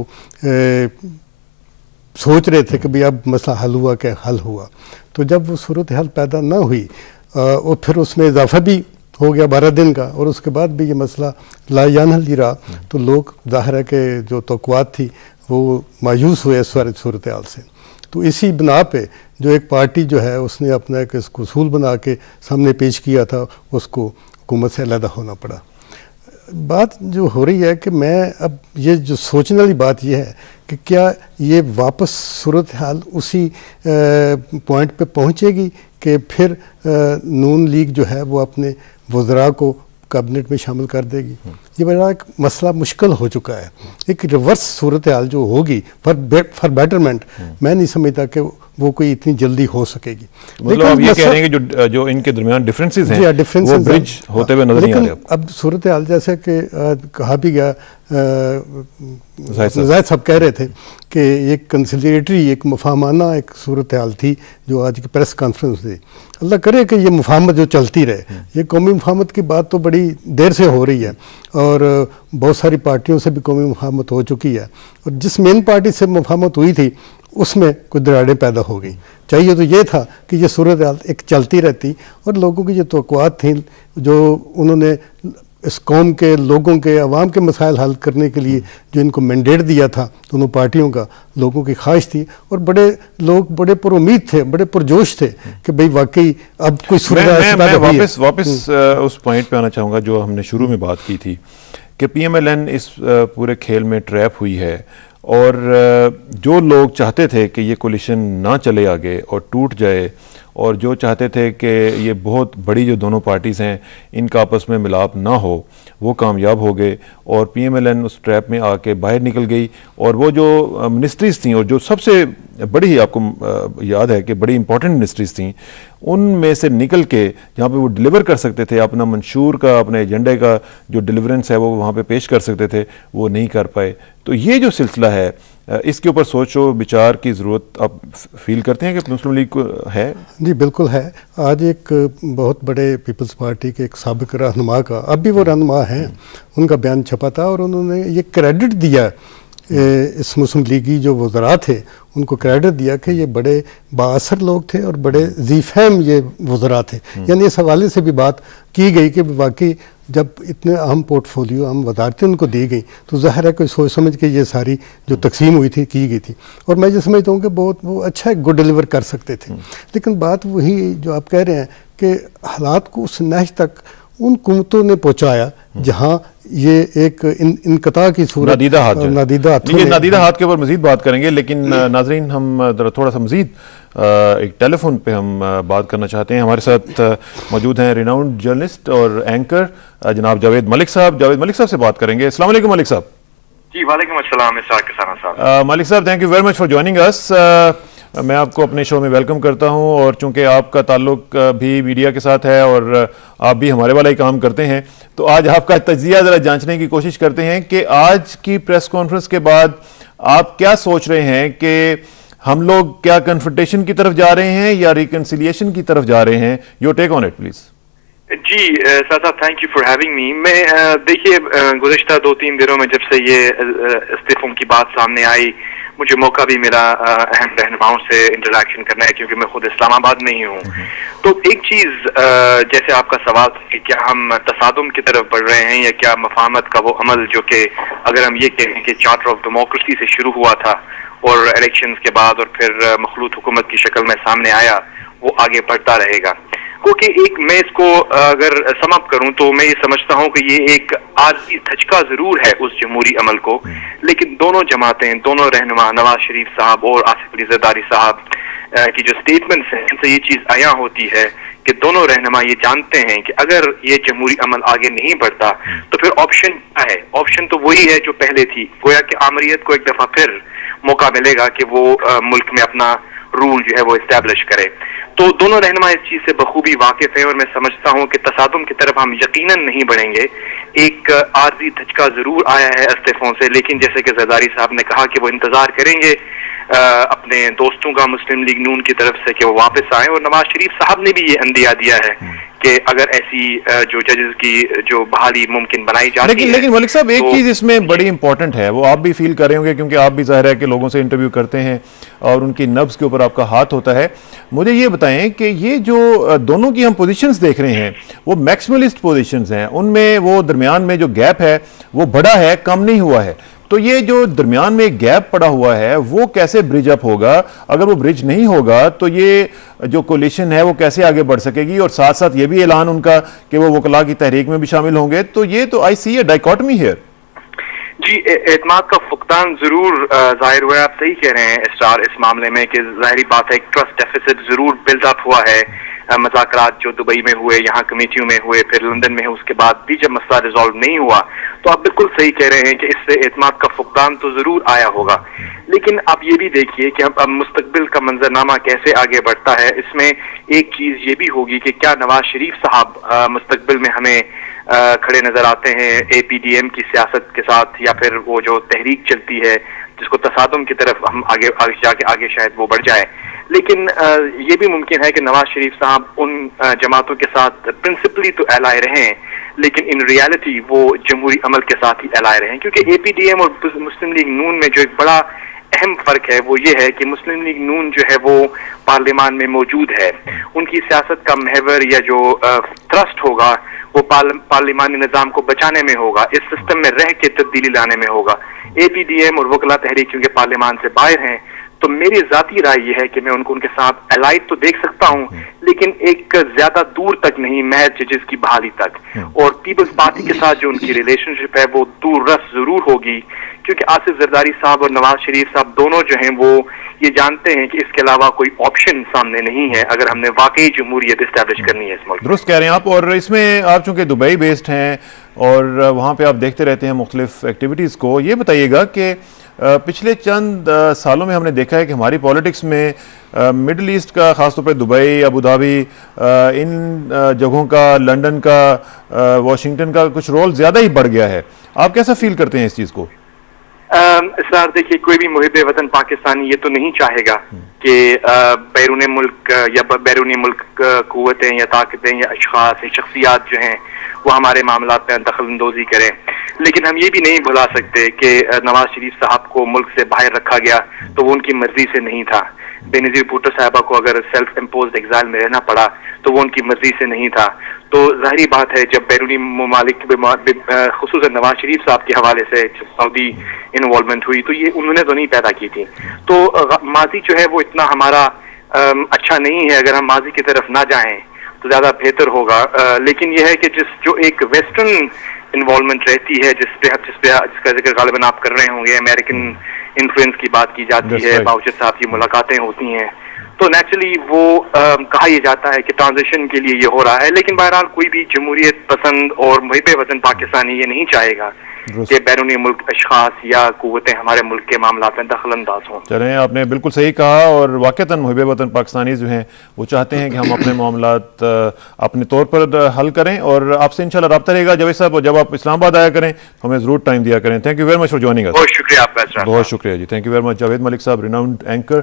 सोच रहे थे कि भाई अब मसला हल हुआ क्या हल हुआ। तो जब वो सूरत हाल पैदा ना हुई और फिर उसमें इजाफा भी हो गया 12 दिन का और उसके बाद भी ये मसला लायानहल ही रहा, तो लोग ज़ाहिर है कि जो तवक्कुआत थी वो मायूस हुए इस सूरत हाल से। तो इसी बिना पे जो एक पार्टी जो है उसने अपना एक उसूल बना के सामने पेश किया था, उसको हुकूमत से अलग होना पड़ा। बात जो हो रही है कि मैं अब ये जो सोचने वाली बात ये है कि क्या ये वापस सूरत हाल उसी पॉइंट पे पहुंचेगी कि फिर नून लीग जो है वो अपने वज़रा को कैबिनेट में शामिल कर देगी। ये बड़ा एक मसला मुश्किल हो चुका है। एक रिवर्स सूरत हाल जो होगी फॉर बेटरमेंट, मैं नहीं समझता कि वो कोई इतनी जल्दी हो सकेगी। मतलब आप ये कह रहे हैं कि जो इनके दरमियान डिफरेंसेस हैं वो ब्रिज होते हुए नजर नहीं आ रहे। अब सूरत हाल जैसे कि कहा भी गया, ज़ाहिद साहब कह रहे थे कि एक कंसिलिएटरी एक मुफाहमाना एक सूरत हाल थी जो आज की प्रेस कॉन्फ्रेंस थी। अल्लाह करे कि ये मुफाहमत जो चलती रहे। ये कौमी मुफाहमत की बात तो बड़ी देर से हो रही है और बहुत सारी पार्टियों से भी कौमी मुफाहमत हो चुकी है, और जिस मेन पार्टी से मुफाहमत हुई थी उसमें कुछ दरारें पैदा हो गई। चाहिए तो ये था कि ये सूरत हाल एक चलती रहती और लोगों की जो तवक्कुआत थी, जो उन्होंने इस कौम के लोगों के अवाम के मसाइल हल करने के लिए जो इनको मैंडेट दिया था दोनों पार्टियों का, लोगों की ख्वाहिश थी और बड़े लोग बड़े पुरुमीद थे, बड़े पुरजोश थे कि भाई वाकई अब कोई सूरत हाल मैं वापस उस पॉइंट पे आना चाहूँगा जो हमने शुरू में बात की थी कि PMLN इस पूरे खेल में ट्रैप हुई है और जो लोग चाहते थे कि ये कोलिशन ना चले आगे और टूट जाए और जो चाहते थे कि ये बहुत बड़ी जो दोनों पार्टीज़ हैं इनका आपस में मिलाप ना हो, वो कामयाब हो गए और PMLN उस ट्रैप में आके बाहर निकल गई। और वो जो मिनिस्ट्रीज़ थी और जो सबसे बड़ी ही आपको याद है कि बड़ी इंपॉर्टेंट मिनिस्ट्रीज़ थी, उनमें से निकल के जहाँ पे वो डिलीवर कर सकते थे अपना मंशूर का, अपने एजेंडे का जो डिलीवरेंस है वो वहाँ पे पेश कर सकते थे, वो नहीं कर पाए। तो ये जो सिलसिला है इसके ऊपर सोचो विचार की ज़रूरत आप फील करते हैं कि मुस्लिम लीग को है? जी बिल्कुल है। आज एक बहुत बड़े पीपल्स पार्टी के एक साबिक रहनुमा का, अब भी वो रहनुमा हैं, उनका बयान छपा था और उन्होंने ये क्रेडिट दिया इस मुस्लिम लीगी जो वज़रा थे उनको क्रेडिट दिया कि ये बड़े बाअसर लोग थे और बड़े ज़ीफ़हम ये वज़रा थे। यानी इस हवाले से भी बात की गई कि वाकई जब इतने अहम पोर्टफोलियो अहम वजारतें उनको दी गई तो ज़ाहिर है कोई सोच समझ के ये सारी जो तकसीम हुई थी की गई थी और मैं ये समझता हूँ कि बहुत वो अच्छा एक गुड डिलीवर कर सकते थे। लेकिन बात वही जो आप कह रहे हैं कि हालात को उस नहज तक उन कुव्वतों ने पहुँचाया जहाँ ये एक इनकता की सूरत नादीदा हाथ के ऊपर मजीद बात करेंगे, लेकिन नाजरीन हम थोड़ा सा मजीद एक टेलीफोन पे हम बात करना चाहते हैं। हमारे साथ मौजूद हैं रिनाउंड जर्नलिस्ट और एंकर जनाब जावेद मलिक साहब। जावेद मलिक साहब से बात करेंगे। अस्सलाम वालेकुम मलिक साहब। जी वालेकुम अस्सलाम साहब। मलिक साहब thank you very much for joining us. मैं आपको अपने शो में वेलकम करता हूं और चूंकि आपका ताल्लुक भी मीडिया के साथ है और आप भी हमारे वाला ही काम करते हैं, तो आज आपका तजिया ज़रा जांचने की कोशिश करते हैं कि आज की प्रेस कॉन्फ्रेंस के बाद आप क्या सोच रहे हैं कि हम लोग क्या कन्फ्रंटेशन की तरफ जा रहे हैं या रिकन्सिलिएशन की तरफ जा रहे हैं? Your take on it please. जी साहब thank you for having me. मैं देखिए गुज़िश्ता 2-3 दिनों में जब से ये इस्तीफों की बात सामने आई, मुझे मौका भी मिला अहम रहनुमाओं से इंटरेक्शन करना है क्योंकि मैं खुद इस्लामाबाद में ही हूँ। तो एक चीज़ जैसे आपका सवाल था कि क्या हम तसादुम की तरफ बढ़ रहे हैं या क्या मफाहमत का वो अमल जो कि अगर हम ये कहें कि चार्टर ऑफ डेमोक्रेसी से शुरू हुआ था और इलेक्शंस के बाद और फिर मखलूत हुकूमत की शक्ल में सामने आया, वो आगे बढ़ता रहेगा। क्योंकि एक मैं इसको अगर समअप करूं तो मैं ये समझता हूं कि ये एक आर्जी धचका जरूर है उस जमहूरी अमल को, लेकिन दोनों जमातें, दोनों रहनुमा नवाज शरीफ साहब और आसिफ अली जरदारी साहब की जो स्टेटमेंट्स हैं इनसे ये चीज आया होती है کہ دونوں رہنما یہ جانتے ہیں کہ اگر یہ جمہوری عمل آگے نہیں بڑھتا تو پھر آپشن کیا ہے؟ آپشن تو وہی ہے جو پہلے تھی، گویا کہ آمریت کو ایک دفعہ پھر موقع ملے گا کہ وہ ملک میں اپنا رول جو ہے وہ اسٹیبلش کرے. تو دونوں رہنما اس چیز سے بخوبی واقف ہیں، اور میں سمجھتا ہوں کہ تصادم کی طرف ہم یقیناً نہیں بڑھیں گے. ایک عارضی دھچکا ضرور آیا ہے استعفوں سے، لیکن جیسے کہ زرداری صاحب نے کہا کہ وہ انتظار کریں گے اپنے دوستوں کا مسلم لیگ نون کی طرف سے کہ وہ واپس آئیں، اور نواز شریف صاحب نے بھی یہ عندیہ دیا ہے کہ اگر ایسی جو ججز کی جو بحالی ممکن بنائی جاتی ہے. لیکن ملک صاحب ایک چیز اس میں بڑی امپورٹنٹ ہے، وہ آپ بھی فیل کر رہے ہوں گے کیونکہ آپ بھی ظاہر ہے کہ لوگوں سے انٹرویو کرتے ہیں اور ان کی نبض کے اوپر آپ کا ہاتھ ہوتا ہے. مجھے یہ بتائیں کہ یہ جو دونوں کی ہم پوزیشنز دیکھ رہے ہیں وہ میکسملسٹ پوزیشنز ہیں، ان میں وہ درمیان میں جو گیپ ہے وہ بڑا ہے، کم نہیں ہوا ہے. تو یہ جو درمیان میں ایک گیپ پڑا ہوا ہے وہ کیسے برج اپ ہوگا؟ اگر وہ برج نہیں ہوگا تو یہ جو کولیشن ہے وہ کیسے آگے بڑھ سکے گی؟ اور ساتھ ساتھ یہ بھی اعلان ان کا کہ وہ وکلاء کی تحریک میں بھی شامل ہوں گے. تو یہ تو آئی سی اے ڈائیکاٹمی ہیئر. جی اعتماد کا فقدان ضرور ظاہر ہوا ہے. آپ صحیح کہہ رہے ہیں اسٹار اس معاملے میں کہ ظاہری بات ہے ایک ٹرسٹ ڈیفیسٹ ضرور بلڈ اپ ہوا ہے. مذاکرات جو دبئی میں ہوئے، یہاں کمیٹیوں میں ہوئے، پھر لندن میں، اس کے بعد بھی جب مسئلہ ریزالو نہیں ہوا تو آپ بالکل صحیح کہہ رہے ہیں کہ اس سے اعتماد کا فقدان تو ضرور آیا ہوگا. لیکن آپ یہ بھی دیکھیے کہ اب مستقبل کا منظرنامہ کیسے آگے بڑھتا ہے. اس میں ایک چیز یہ بھی ہوگی کہ کیا نواز شریف صاحب مستقبل میں ہمیں کھڑے نظر آتے ہیں اے پی ڈی ایم کی سیاست کے ساتھ، یا پھر وہ جو تحریک چلتی ہے جس کو تصادم کی طرف ہم آگے شاید وہ بڑھ جائے. لیکن یہ بھی ممکن ہے کہ نواز شریف صاحب ان جماعتوں کے ساتھ پرنسپلی تو الائے رہیں لیکن ان ریالٹی وہ جمہوری عمل کے ساتھ ہی الائے رہیں، کیونکہ اے پی ڈی ایم اور مسلم لیگ نون میں جو ایک بڑا اہم فرق ہے وہ یہ ہے کہ مسلم لیگ نون جو ہے وہ پارلیمان میں موجود ہے، ان کی سیاست کا محور یا جو تھرسٹ ہوگا وہ پارلیمانی نظام کو بچانے میں ہوگا، اس سسٹم میں رہ کے تبدیلی لانے میں ہوگا. اے پی ڈی ایم اور وکلا تحریک کیونکہ پارلیمان سے باہر ہیں تو میری ذاتی رائے یہ ہے کہ میں ان کے ساتھ الائڈ تو دیکھ سکتا ہوں لیکن ایک زیادہ دور تک نہیں، محض ججز کی بحالی تک. اور پیپلز پارٹی کے ساتھ جو ان کی ریلیشن شپ ہے وہ دور رس ضرور ہوگی، کیونکہ آصف زرداری صاحب اور نواز شریف صاحب دونوں جو ہیں وہ یہ جانتے ہیں کہ اس کے علاوہ کوئی آپشن سامنے نہیں ہے اگر ہم نے واقعی جمہوریت اسٹیبلش کرنی ہے اس ملک. درست کہہ رہے ہیں آپ. اور اس میں آپ چونکہ دبئی بیسڈ ہیں اور وہاں پہ آپ دیکھتے رہتے ہیں مختلف ایکٹیویٹیز کو، یہ بتائیے گا کہ پچھلے چند سالوں میں ہم نے دیکھا ہے کہ ہماری پولیٹکس میں مڈل ایسٹ کا، خاص طور پہ دبئی، ابو دھابی، ان جگہوں کا، لنڈن کا، واشنگٹن کا کچھ رول زیادہ ہی بڑھ گیا ہے. آپ کیسا فیل کرتے ہیں اس چیز کو؟ سر دیکھیے، کوئی بھی محب وطن پاکستانی یہ تو نہیں چاہے گا کہ بیرون ملک یا بیرونی ملک قوتیں یا طاقتیں یا اشخاص یا شخصیات جو ہیں وہ ہمارے معاملات میں دخل اندوزی کریں. لیکن ہم یہ بھی نہیں بھلا سکتے کہ نواز شریف صاحب کو ملک سے باہر رکھا گیا تو وہ ان کی مرضی سے نہیں تھا. بے نظیر بھٹو صاحبہ کو اگر سیلف امپوزڈ ایگزائل میں رہنا پڑا تو وہ ان کی مرضی سے نہیں تھا. تو ظاہری بات ہے جب بیرونی ممالک خصوصاً نواز شریف صاحب کے حوالے سے سعودی انوالومنٹ ہوئی تو یہ انہوں نے تو نہیں پیدا کی تھی. تو ماضی جو ہے وہ اتنا ہمارا اچھا نہیں ہے، اگر ہم ماضی کی طرف نہ جائیں تو زیادہ بہتر ہوگا. لیکن یہ ہے کہ جو ایک ویسٹرن انوالومنٹ رہتی ہے جس کا ذکر غالباً آپ کر رہے ہوں گے، امریکن انفلوئنس کی بات کی جاتی ہے، باوچر صاحب کی ملاقاتیں ہوتی ہیں، تو نیچرلی وہ کہا یہ جاتا ہے کہ ٹرانزیشن کے لیے یہ ہو رہا ہے. لیکن بہرحال کوئی بھی جمہوریت پسند اور محب وطن پاکستانی یہ نہیں چاہے گا کہ بیرونی ملک اشخاص یا قوتیں ہمارے ملک کے معاملات میں دخل انداز ہوں. چلیں، آپ نے بالکل صحیح کہا. اور واقعتاً محب وطن پاکستانی جو ہیں وہ چاہتے ہیں کہ ہم اپنے معاملات اپنے طور پر حل کریں، اور آپ سے انشاءاللہ رابطہ رہے گا. جاوید صاحب جب آپ اسلام آباد آیا کریں تو ہمیں ضرور ٹائم دیا کریں. Thank you very much for joining اس. بہت شکریہ آپ کا. بہت شکریہ جی. Thank you very much. Javed Malik sahab renowned anchor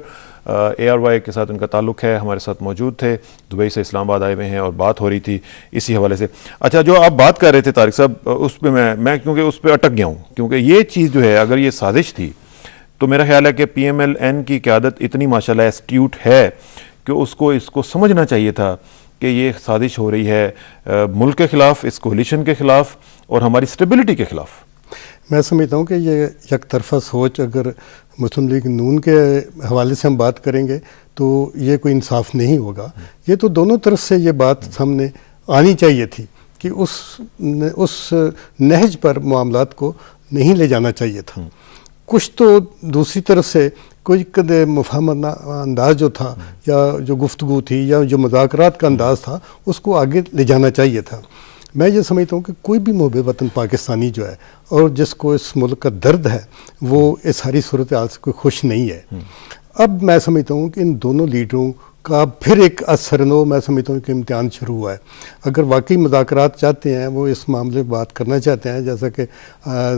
A R Y کے ساتھ ان کا تعلق ہے، ہمارے ساتھ موجود تھے، دبئی سے اسلام آباد آئے ہوئے ہیں اور بات ہو رہی تھی اسی حوالے سے. اچھا، جو آپ بات کر رہے تھے طارق صاحب، اس پہ میں کیونکہ اس پہ اٹک گیا ہوں، کیونکہ یہ چیز جو ہے اگر یہ سازش تھی تو میرا خیال ہے کہ پی ایم ایل این کی قیادت اتنی ماشاءاللہ ایسٹیوٹ ہے کہ اس کو سمجھنا چاہیے تھا کہ یہ سازش ہو رہی ہے ملک کے خلاف، اس کولیشن کے خلاف اور ہماری اسٹیبلٹی کے خلاف. میں سمجھتا ہوں کہ یہ یک طرفہ سوچ اگر مسلم لیگ نون کے حوالے سے ہم بات کریں گے تو یہ کوئی انصاف نہیں ہوگا. یہ تو دونوں طرف سے یہ بات سامنے آنی چاہیے تھی کہ اس نہج پر معاملات کو نہیں لے جانا چاہیے تھا. کچھ تو دوسری طرف سے کوئی مفاہمت انداز جو تھا یا جو گفتگو تھی یا جو مذاکرات کا انداز تھا اس کو آگے لے جانا چاہیے تھا. میں یہ سمجھتا ہوں کہ کوئی بھی محب وطن پاکستانی جو ہے اور جس کو اس ملک کا درد ہے وہ اس ساری صورتحال سے کوئی خوش نہیں ہے. اب میں سمجھتا ہوں کہ ان دونوں لیڈروں کا پھر ایک اثر نو میں سمجھتا ہوں کہ امتحان شروع ہوا ہے. اگر واقعی مذاکرات چاہتے ہیں، وہ اس معاملے میں بات کرنا چاہتے ہیں، جیسا کہ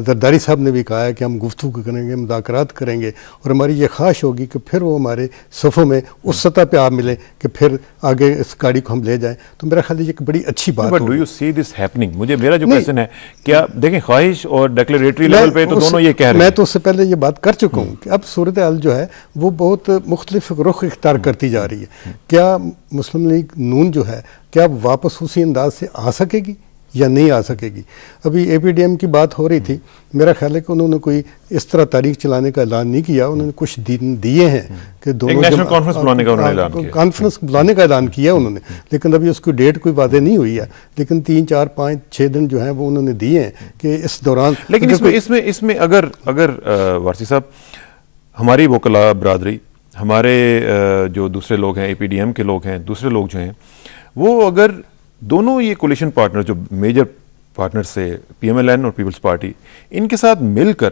زرداری صاحب نے بھی کہا ہے کہ ہم گفتگو کریں گے، مذاکرات کریں گے، اور ہماری یہ خواہش ہوگی کہ پھر وہ ہمارے صفوں میں اس سطح پہ آپ ملیں کہ پھر آگے اس گاڑی کو ہم لے جائیں. تو میرا خیال ہے یہ ایک بڑی اچھی بات ہے. Do you see this happening? مجھے میرا جو کویسچن ہے، کیا دیکھیں خواہش اور ڈیکلیریٹری لیول پہ تو دونوں یہ کہہ رہے ہیں. میں تو اس سے پہلے یہ بات کر چکا ہوں کہ اب صورتحال جو ہے وہ بہت مختلف رخ اختیار کرتی جا رہی ہے. کیا مسلم لیگ نون جو ہے کیا واپس اسی انداز سے آ سکے گی یا نہیں آ سکے گی؟ ابھی اے پی ڈی ایم کی بات ہو رہی تھی، میرا خیال ہے کہ انہوں نے کوئی اس طرح تاریخ چلانے کا اعلان نہیں کیا. انہوں نے کچھ دن دیے ہیں کہ دونوں کانفرنس بلانے کا اعلان کیا، کانفرنس بلانے کا اعلان کیا انہوں نے، لیکن ابھی اس کی ڈیٹ کوئی واضح نہیں ہوئی ہے. لیکن 3 4 5 6 دن جو ہیں وہ انہوں نے دیے ہیں کہ اس دوران. لیکن اس میں اگر وارثی صاحب ہماری وکلا برادری، ہمارے جو دوسرے لوگ ہیں، اے پی ڈی ایم کے لوگ ہیں، دوسرے لوگ جو ہیں، وہ اگر دونوں یہ کولیشن پارٹنر جو میجر پارٹنر سے پی ایم ایل این اور پیپلز پارٹی، ان کے ساتھ مل کر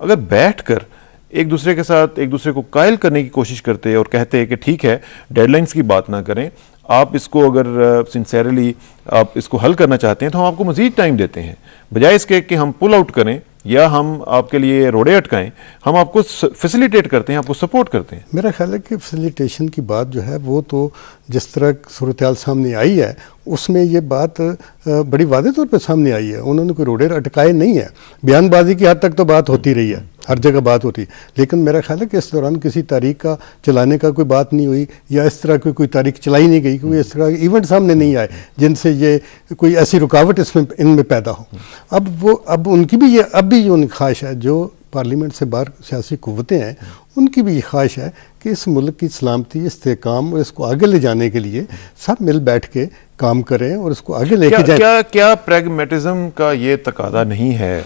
اگر بیٹھ کر ایک دوسرے کے ساتھ ایک دوسرے کو قائل کرنے کی کوشش کرتے اور کہتے کہ ٹھیک ہے ڈیڈ لائنز کی بات نہ کریں، آپ اس کو اگر سنسیئرلی آپ اس کو حل کرنا چاہتے ہیں تو ہم آپ کو مزید ٹائم دیتے ہیں، بجائے اس کے کہ ہم پل آؤٹ کریں یا ہم آپ کے لیے روڑے اٹکائیں، ہم آپ کو فیسیلیٹیٹ کرتے ہیں، آپ کو سپورٹ کرتے ہیں. میرا خیال ہے کہ فیسیلیٹیشن کی بات جو ہے وہ تو جس طرح صورتحال سامنے آئی ہے اس میں یہ بات بڑی واضح طور پہ سامنے آئی ہے. انہوں نے کوئی روڑے اٹکائے نہیں ہے. بیان بازی کی حد تک تو بات ہوتی رہی ہے، ہر جگہ بات ہوتی، لیکن میرا خیال ہے کہ اس دوران کسی تاریخ کا چلانے کا کوئی بات نہیں ہوئی یا اس طرح کی کوئی تاریخ چلائی نہیں گئی، کوئی اس طرح ایونٹ سامنے نہیں آئے جن سے یہ کوئی ایسی رکاوٹ ان میں پیدا ہو. اب ان کی بھی یہ خواہش ہے، جو پارلیمنٹ سے باہر سیاسی قوتیں ہیں ان کی بھی یہ خواہش ہے کہ اس ملک کی سلامتی، استحکام اور اس کو آگے لے جانے کے لیے سب مل بیٹھ کے کام کریں اور اس کو آگے لے کے جائیں. کیا پریگمیٹزم کا یہ تقاضا نہیں ہے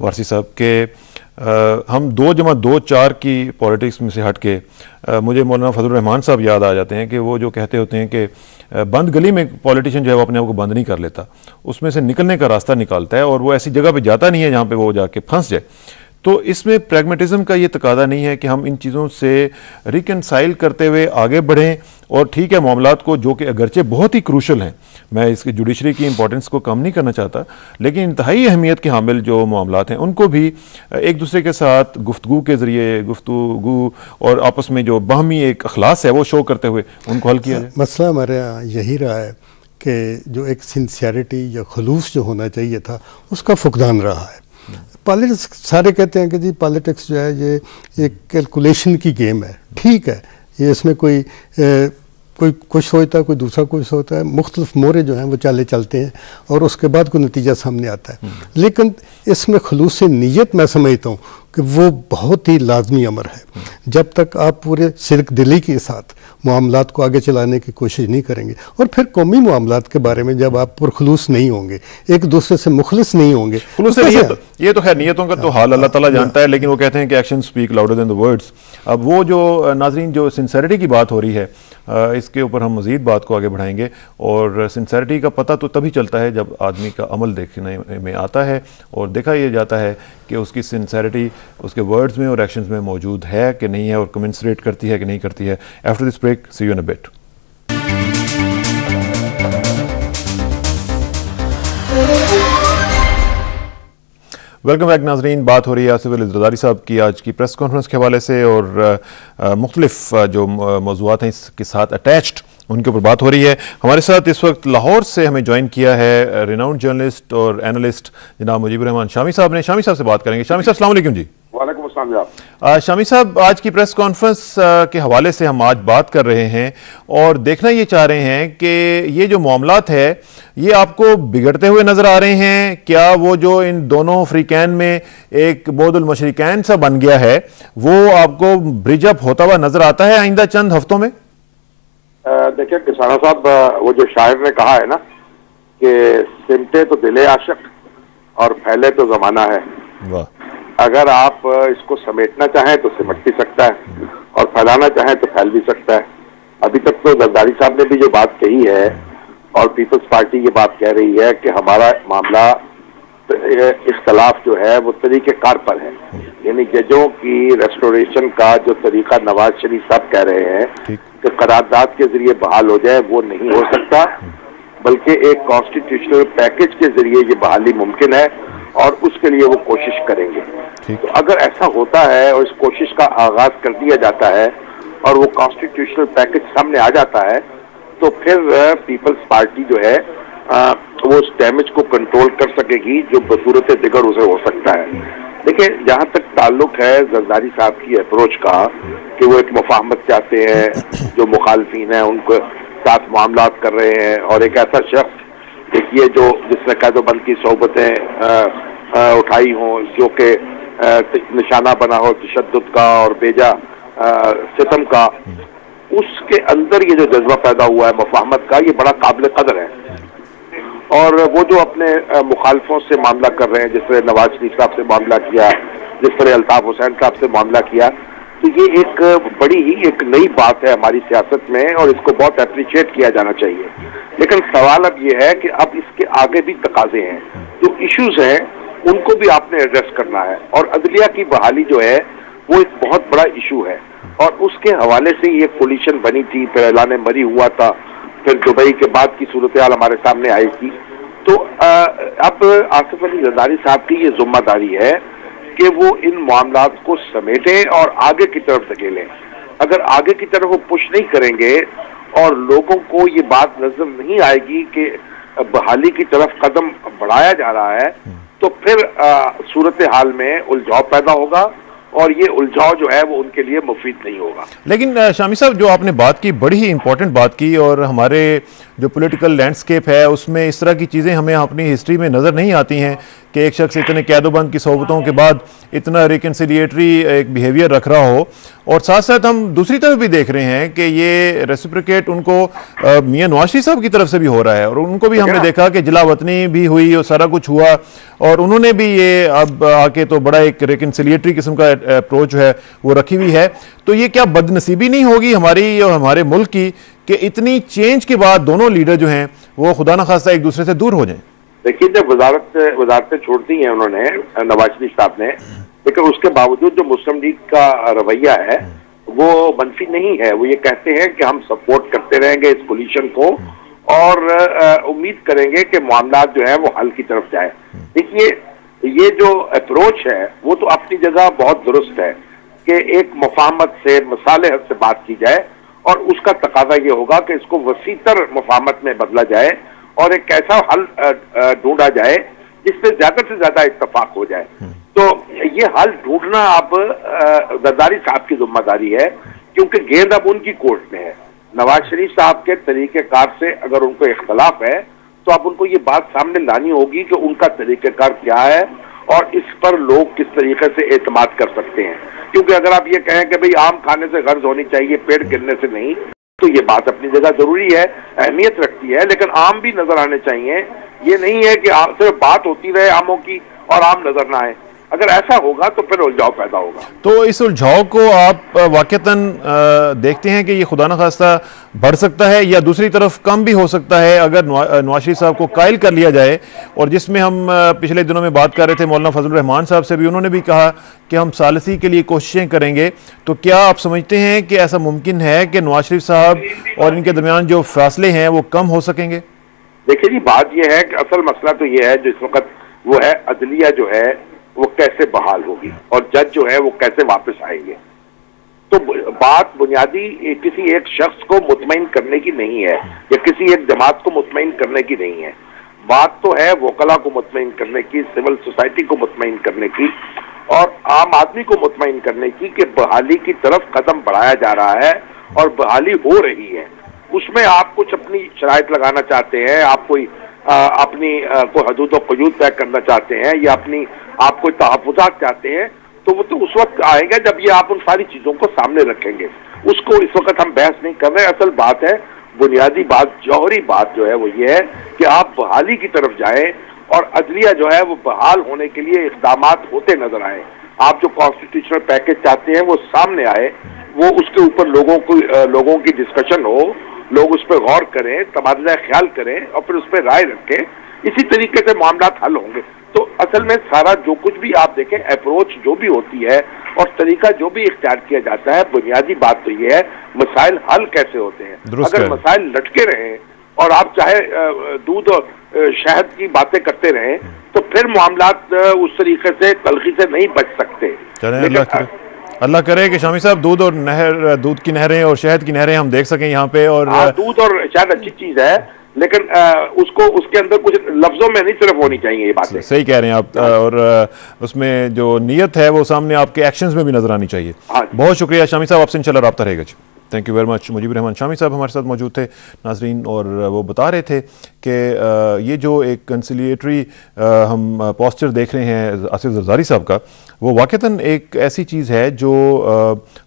وارثی صاحب کہ ہم 2+2=4 کی پولیٹکس میں سے ہٹ کے، مجھے مولانا فضل الرحمان صاحب یاد آ جاتے ہیں کہ وہ جو کہتے ہوتے ہیں کہ بند گلی میں پولیٹیشین جو ہے وہ اپنے آپ کو بند نہیں کر لیتا، اس میں سے نکلنے کا راستہ نکالتا ہے اور وہ ایسی جگہ پہ جاتا نہیں ہے جہاں پہ وہ جا کے پھنس جائے. تو اس میں پریگمیٹزم کا یہ تقاضا نہیں ہے کہ ہم ان چیزوں سے ریکنسائل کرتے ہوئے آگے بڑھیں اور ٹھیک ہے معاملات کو، جو کہ اگرچہ بہت ہی کروشل ہیں، میں اس کی جوڈیشری کی امپورٹنس کو کم نہیں کرنا چاہتا، لیکن انتہائی اہمیت کے حامل جو معاملات ہیں ان کو بھی ایک دوسرے کے ساتھ گفتگو کے ذریعے، گفتگو اور آپس میں جو باہمی ایک اخلاص ہے وہ شو کرتے ہوئے ان کو حل کیا جائے. مسئلہ ہمارے یہاں یہی رہا ہے کہ جو ایک سنسیئرٹی یا خلوص جو ہونا چاہیے تھا اس کا فقدان رہا ہے. پالیٹکس سارے کہتے ہیں کہ جی پالیٹکس جو ہے یہ ایک کیلکولیشن کی گیم ہے. ٹھیک ہے، یہ اس میں کوئی کچھ سوچتا ہے، کوئی دوسرا کوئی سوچتا ہے، مختلف مورے جو ہیں وہ چالے چلتے ہیں اور اس کے بعد کوئی نتیجہ سامنے آتا ہے. لیکن اس میں خلوص نیت میں سمجھتا ہوں کہ وہ بہت ہی لازمی امر ہے. جب تک آپ پورے صدق دلی کے ساتھ معاملات کو آگے چلانے کی کوشش نہیں کریں گے اور پھر قومی معاملات کے بارے میں جب آپ پرخلوص نہیں ہوں گے، ایک دوسرے سے مخلص نہیں ہوں گے. خلوص نیت، یہ تو خیر نیتوں کا تو حال اللہ تعالیٰ جانتا ہے، لیکن وہ کہتے ہیں کہ ایکشن سپیک لاؤڈر دین دی ورڈز. اب وہ جو ناظرین جو سنسیئرٹی کی بات ہو رہی ہے، اس کے اوپر ہم مزید بات کو آگے بڑھائیں گے. اور سنسیئرٹی کا پتہ تو تبھی چلتا ہے جب آدمی کا عمل دیکھنے میں آتا ہے اور دیکھا یہ جاتا ہے کہ اس کی سنسیئرٹی اس کے ورڈز میں اور ایکشنز میں موجود ہے کہ نہیں ہے اور کمنسریٹ کرتی ہے کہ نہیں کرتی ہے. After this break, see you in a bit. Welcome back ناظرین. بات ہو رہی ہے آصف علی زرداری صاحب کی آج کی پریس کانفرنس کے حوالے سے اور مختلف جو موضوعات ہیں اس کے ساتھ اٹیچڈ ان کے اوپر بات ہو رہی ہے. ہمارے ساتھ اس وقت لاہور سے ہمیں جوائن کیا ہے ریناؤنڈ جرنلسٹ اور اینالسٹ جناب مجیب الرحمان شامی صاحب نے. شامی صاحب سے بات کریں گے. شامی صاحب السلام علیکم. جی وعلیکم السلام جناب. شامی صاحب، آج کی پریس کانفرنس کے حوالے سے ہم آج بات کر رہے ہیں اور دیکھنا یہ چاہ رہے ہیں کہ یہ جو معاملات ہے یہ آپ کو بگڑتے ہوئے نظر آ رہے ہیں؟ کیا وہ جو ان دونوں فریقین میں ایک بعد المشرقین سا بن گیا ہے وہ آپ کو برج اپ ہوتا ہوا نظر آتا ہے آئندہ چند ہفتوں میں؟ دیکھیں کسانہ صاحب، وہ جو شاعر نے کہا ہے نا کہ سمٹے تو دل عاشق اور پھیلے تو زمانہ ہے. اگر آپ اس کو سمیٹنا چاہیں تو سمٹ بھی سکتا ہے اور پھیلانا چاہیں تو پھیل بھی سکتا ہے. ابھی تک تو زرداری صاحب نے بھی جو بات کہی ہے اور پیپلز پارٹی یہ بات کہہ رہی ہے کہ ہمارا معاملہ اختلاف جو ہے وہ طریقہ کار پر ہے, یعنی ججوں کی ریسٹوریشن کا جو طریقہ نواز شریف صاحب کہہ رہے ہیں کہ قرارداد کے ذریعے بحال ہو جائے وہ نہیں ہو سکتا, بلکہ ایک کانسٹیٹیوشنل پیکج کے ذریعے یہ بحالی ممکن ہے اور اس کے لیے وہ کوشش کریں گے. تو اگر ایسا ہوتا ہے اور اس کوشش کا آغاز کر دیا جاتا ہے اور وہ کانسٹیٹیوشنل پیکج سامنے آ جاتا ہے تو پھر پیپلز پارٹی جو ہے وہ اس ڈیمیج کو کنٹرول کر سکے گی جو بصورت دیگر اسے ہو سکتا ہے. دیکھیں, جہاں تک تعلق ہے زرداری صاحب کی اپروچ کا کہ وہ ایک مفاہمت چاہتے ہیں, جو مخالفین ہیں ان کو ساتھ معاملات کر رہے ہیں, اور ایک ایسا شخص دیکھیے جس نے قید و بند کی صحبتیں اٹھائی ہوں, جو کہ نشانہ بنا ہو تشدد کا اور بیجا ستم کا, اس کے اندر یہ جو جذبہ پیدا ہوا ہے مفاہمت کا, یہ بڑا قابل قدر ہے. اور وہ جو اپنے مخالفوں سے معاملہ کر رہے ہیں, جس طرح نواز شریف صاحب سے معاملہ کیا, جس طرح الطاف حسین صاحب سے معاملہ کیا, تو یہ ایک بڑی ہی ایک نئی بات ہے ہماری سیاست میں اور اس کو بہت اپریشیٹ کیا جانا چاہیے. لیکن سوال اب یہ ہے کہ اب اس کے آگے بھی تقاضے ہیں, جو ایشوز ہیں ان کو بھی آپ نے ایڈریس کرنا ہے, اور عدلیہ کی بحالی جو ہے وہ ایک بہت بڑا ایشو ہے, اور اس کے حوالے سے یہ کولیشن بنی تھی, پھر اعلان مری ہوا تھا, پھر دبئی کے بعد کی صورتحال ہمارے سامنے آئی تھی. تو اب آصف علی زرداری صاحب کی یہ ذمہ داری ہے کہ وہ ان معاملات کو سمیٹیں اور آگے کی طرف دھکیلیں. اگر آگے کی طرف وہ پش نہیں کریں گے اور لوگوں کو یہ بات نظر نہیں آئے گی کہ بحالی کی طرف قدم بڑھایا جا رہا ہے, تو پھر صورتحال میں الجھاؤ پیدا ہوگا, اور یہ الجھاؤ جو ہے وہ ان کے لیے مفید نہیں ہوگا. لیکن شامی صاحب, جو آپ نے بات کی بڑی ہی امپورٹنٹ بات کی, اور ہمارے جو پولیٹیکل لینڈسکیپ ہے اس میں اس طرح کی چیزیں ہمیں اپنی ہسٹری میں نظر نہیں آتی ہیں کہ ایک شخص اتنے قید و بند کی صحبتوں کے بعد اتنا ریکنسیلیٹری ایک بیہیویئر رکھ رہا ہو, اور ساتھ ساتھ ہم دوسری طرف بھی دیکھ رہے ہیں کہ یہ ریسپریکیٹ ان کو میاں نواز شریف صاحب کی طرف سے بھی ہو رہا ہے, اور ان کو بھی ہم نے دیکھا کہ جلا وطنی بھی ہوئی اور سارا کچھ ہوا, اور انہوں نے بھی یہ اب آ کے تو بڑا ایک ریکنسیلیٹری قسم کا اپروچ جو ہے وہ رکھی ہوئی ہے. تو یہ کیا بد نصیبی نہیں ہوگی ہماری اور ہمارے ملک کی کہ اتنی چینج کے بعد دونوں لیڈر جو ہیں وہ خدا نخواستہ ایک دوسرے سے دور ہو جائیں؟ دیکھیے, جب وزارتیں چھوڑ دی ہیں انہوں نے, نواز شریف صاحب نے, لیکن اس کے باوجود جو مسلم لیگ کا رویہ ہے وہ منفی نہیں ہے. وہ یہ کہتے ہیں کہ ہم سپورٹ کرتے رہیں گے اس کولیشن کو, اور امید کریں گے کہ معاملات جو ہیں وہ حل کی طرف جائے. دیکھیے, یہ جو اپروچ ہے وہ تو اپنی جگہ بہت درست ہے کہ ایک مفاہمت سے, مصالحت سے بات کی جائے, اور اس کا تقاضا یہ ہوگا کہ اس کو وسیع تر مفاہمت میں بدلا جائے اور ایک ایسا حل ڈھونڈا جائے جس سے زیادہ سے زیادہ اتفاق ہو جائے. تو یہ حل ڈھونڈنا اب زرداری صاحب کی ذمہ داری ہے, کیونکہ گیند اب ان کی کورٹ میں ہے. نواز شریف صاحب کے طریقہ کار سے اگر ان کو اختلاف ہے تو اب ان کو یہ بات سامنے لانی ہوگی کہ ان کا طریقہ کار کیا ہے اور اس پر لوگ کس طریقے سے اعتماد کر سکتے ہیں. کیونکہ اگر آپ یہ کہیں کہ بھئی آم کھانے سے غرض ہونی چاہیے, پیڑ گرنے سے نہیں, تو یہ بات اپنی جگہ ضروری ہے, اہمیت رکھتی ہے, لیکن آم بھی نظر آنے چاہیے. یہ نہیں ہے کہ صرف بات ہوتی رہے آموں کی اور آم نظر نہ آئے. اگر ایسا ہوگا تو پھر الجھاؤ پیدا ہوگا. تو اس الجھاؤ کو آپ واقعتاً دیکھتے ہیں کہ یہ خدا نخواستہ بڑھ سکتا ہے یا دوسری طرف کم بھی ہو سکتا ہے اگر نواز شریف صاحب کو قائل کر لیا جائے, اور جس میں ہم پچھلے دنوں میں بات کر رہے تھے مولانا فضل الرحمان صاحب سے بھی, انہوں نے بھی کہا کہ ہم ثالثی کے لیے کوششیں کریں گے. تو کیا آپ سمجھتے ہیں کہ ایسا ممکن ہے کہ نواز شریف صاحب اور ان کے درمیان جو فاصلے ہیں وہ کم ہو سکیں گے؟ دیکھیے جی, بات یہ ہے کہ اصل مسئلہ تو یہ ہے جو اس وقت وہ ہے عدلیہ جو ہے وہ کیسے بحال ہوگی اور جج جو ہے وہ کیسے واپس آئیں گے. تو بات بنیادی کسی ایک شخص کو مطمئن کرنے کی نہیں ہے یا کسی ایک جماعت کو مطمئن کرنے کی نہیں ہے. بات تو ہے وکلا کو مطمئن کرنے کی, سول سوسائٹی کو مطمئن کرنے کی, اور عام آدمی کو مطمئن کرنے کی کہ بحالی کی طرف قدم بڑھایا جا رہا ہے اور بحالی ہو رہی ہے. اس میں آپ کچھ اپنی شرائط لگانا چاہتے ہیں, آپ کوئی اپنی کوئی حدود و قیود طے کرنا چاہتے ہیں یا آپ کوئی تحفظات چاہتے ہیں, تو وہ تو اس وقت آئے گا جب یہ آپ ان ساری چیزوں کو سامنے رکھیں گے. اس کو اس وقت ہم بحث نہیں کر رہے. اصل بات ہے, بنیادی بات, جوہری بات جو ہے وہ یہ ہے کہ آپ بحالی کی طرف جائیں اور عدلیہ جو ہے وہ بحال ہونے کے لیے اقدامات ہوتے نظر آئیں. आप जो कॉन्स्टिट्यूशनल पैकेज चाहते हैं वो सामने आए, वो उसके ऊपर लोगों की डिस्कशन हो, लोग उस पर गौर करें, तबादला ख्याल करें और फिर उस पर राय रखें, इसी तरीके से मामला हल होंगे। तो असल में सारा जो कुछ भी आप देखें, अप्रोच जो भी होती है और तरीका जो भी इख्तियार किया जाता है, बुनियादी बात तो ये है मसाइल हल कैसे होते हैं। अगर मसाइल लटके रहें और आप चाहे दूध और शहद की बातें करते रहें तो फिर मामलात उस तरीके से तलखी से नहीं बच सकते। अल्लाह करे कि शामी साहब दूध की नहरें और शहद की नहरें हम देख सकें यहाँ पे। और दूध और शहद अच्छी चीज है, लेकिन उसके अंदर कुछ लफ्जों में नहीं सिर्फ होनी चाहिए ये बातें। सही कह रहे हैं आप। और उसमें जो नीयत है वो सामने आपके एक्शंस में भी नजर आनी चाहिए। बहुत शुक्रिया शामी साहब, आपसे इंशाल्लाह राब्ता रहेगा जी। Thank you very much. Mujib Rehman Shami sahab हमारे साथ मौजूद थे नाजरीन, और वो बता रहे थे कि ये जो एक कंसिलिएटरी हम पोस्चर देख रहे हैं आसिफ जरदारी साहब का, वो वाक़तन एक ऐसी चीज़ है जो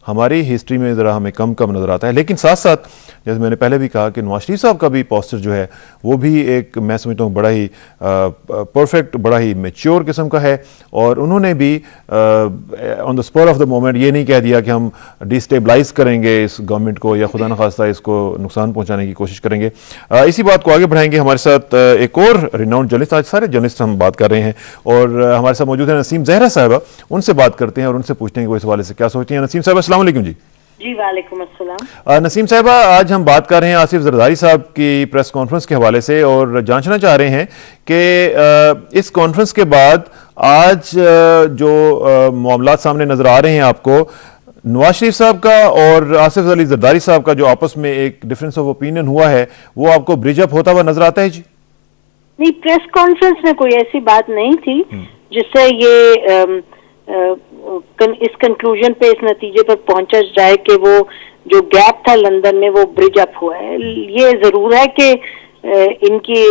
हमारी हिस्ट्री में ज़रा हमें कम नज़र आता है। लेकिन साथ साथ जैसे मैंने पहले भी कहा कि नवाज शरीफ साहब का भी पोस्चर जो है वो भी एक, मैं समझता हूँ, बड़ा ही परफेक्ट, बड़ा ही मैच्योर किस्म का है। और उन्होंने भी on the spot of the moment ये नहीं कह दिया कि हम डिस्टेबलाइज करेंगे इस गवर्नमेंट को या खुदा न खास्ता इसको नुकसान पहुँचाने की कोशिश करेंगे। इसी बात को आगे बढ़ाएंगे। हमारे साथ एक और रिनाउंड जर्नलिस्ट, आज सारे जर्नलिस्ट हम बात कर रहे हैं, और हमारे साथ मौजूद है नसीम जहरा साहिबा। उनसे बात करते हैं और उनसे पूछते हैं कि वो इस हवाले से क्या सोचती हैं। नसीम साहिबा अस्सलाम वालेकुम जी। जी वालेकुम अस्सलाम। नसीम साहिबा, आज हम बात कर रहे हैं आसिफ जरदारी साहब की प्रेस कॉन्फ्रेंस के हवाले से, और जानना चाह रहे हैं कि इस कॉन्फ्रेंस के बाद आज जो मामलात सामने नजर आ रहे हैं आपको, नवाज शरीफ साहब का और आसिफ अली जरदारी साहब का जो आपस में एक डिफरेंस ऑफ ओपिनियन हुआ है, वो आपको ब्रिज अप होता हुआ नजर आता है जी? नहीं, प्रेस कॉन्फ्रेंस में कोई ऐसी बात नहीं थी जिससे ये इस कंक्लूजन पे, इस नतीजे पर पहुंचा जाए कि वो जो गैप था लंदन में वो ब्रिज अप हुआ है। ये जरूर है कि इनकी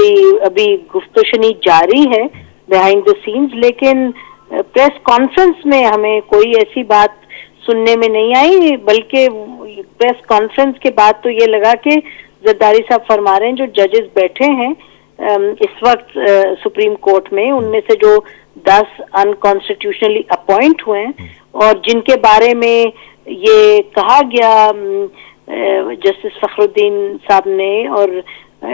अभी गुफ्तगू जारी है बिहाइंड द सीन्स, लेकिन प्रेस कॉन्फ्रेंस में हमें कोई ऐसी बात सुनने में नहीं आई, बल्कि प्रेस कॉन्फ्रेंस के बाद तो ये लगा कि जरदारी साहब फरमा रहे हैं जो जजेस बैठे हैं इस वक्त सुप्रीम कोर्ट में, उनमें से जो 10 अनकॉन्स्टिट्यूशनली अपॉइंट हुए हैं और जिनके बारे में ये कहा गया जस्टिस फखरुद्दीन साहब ने और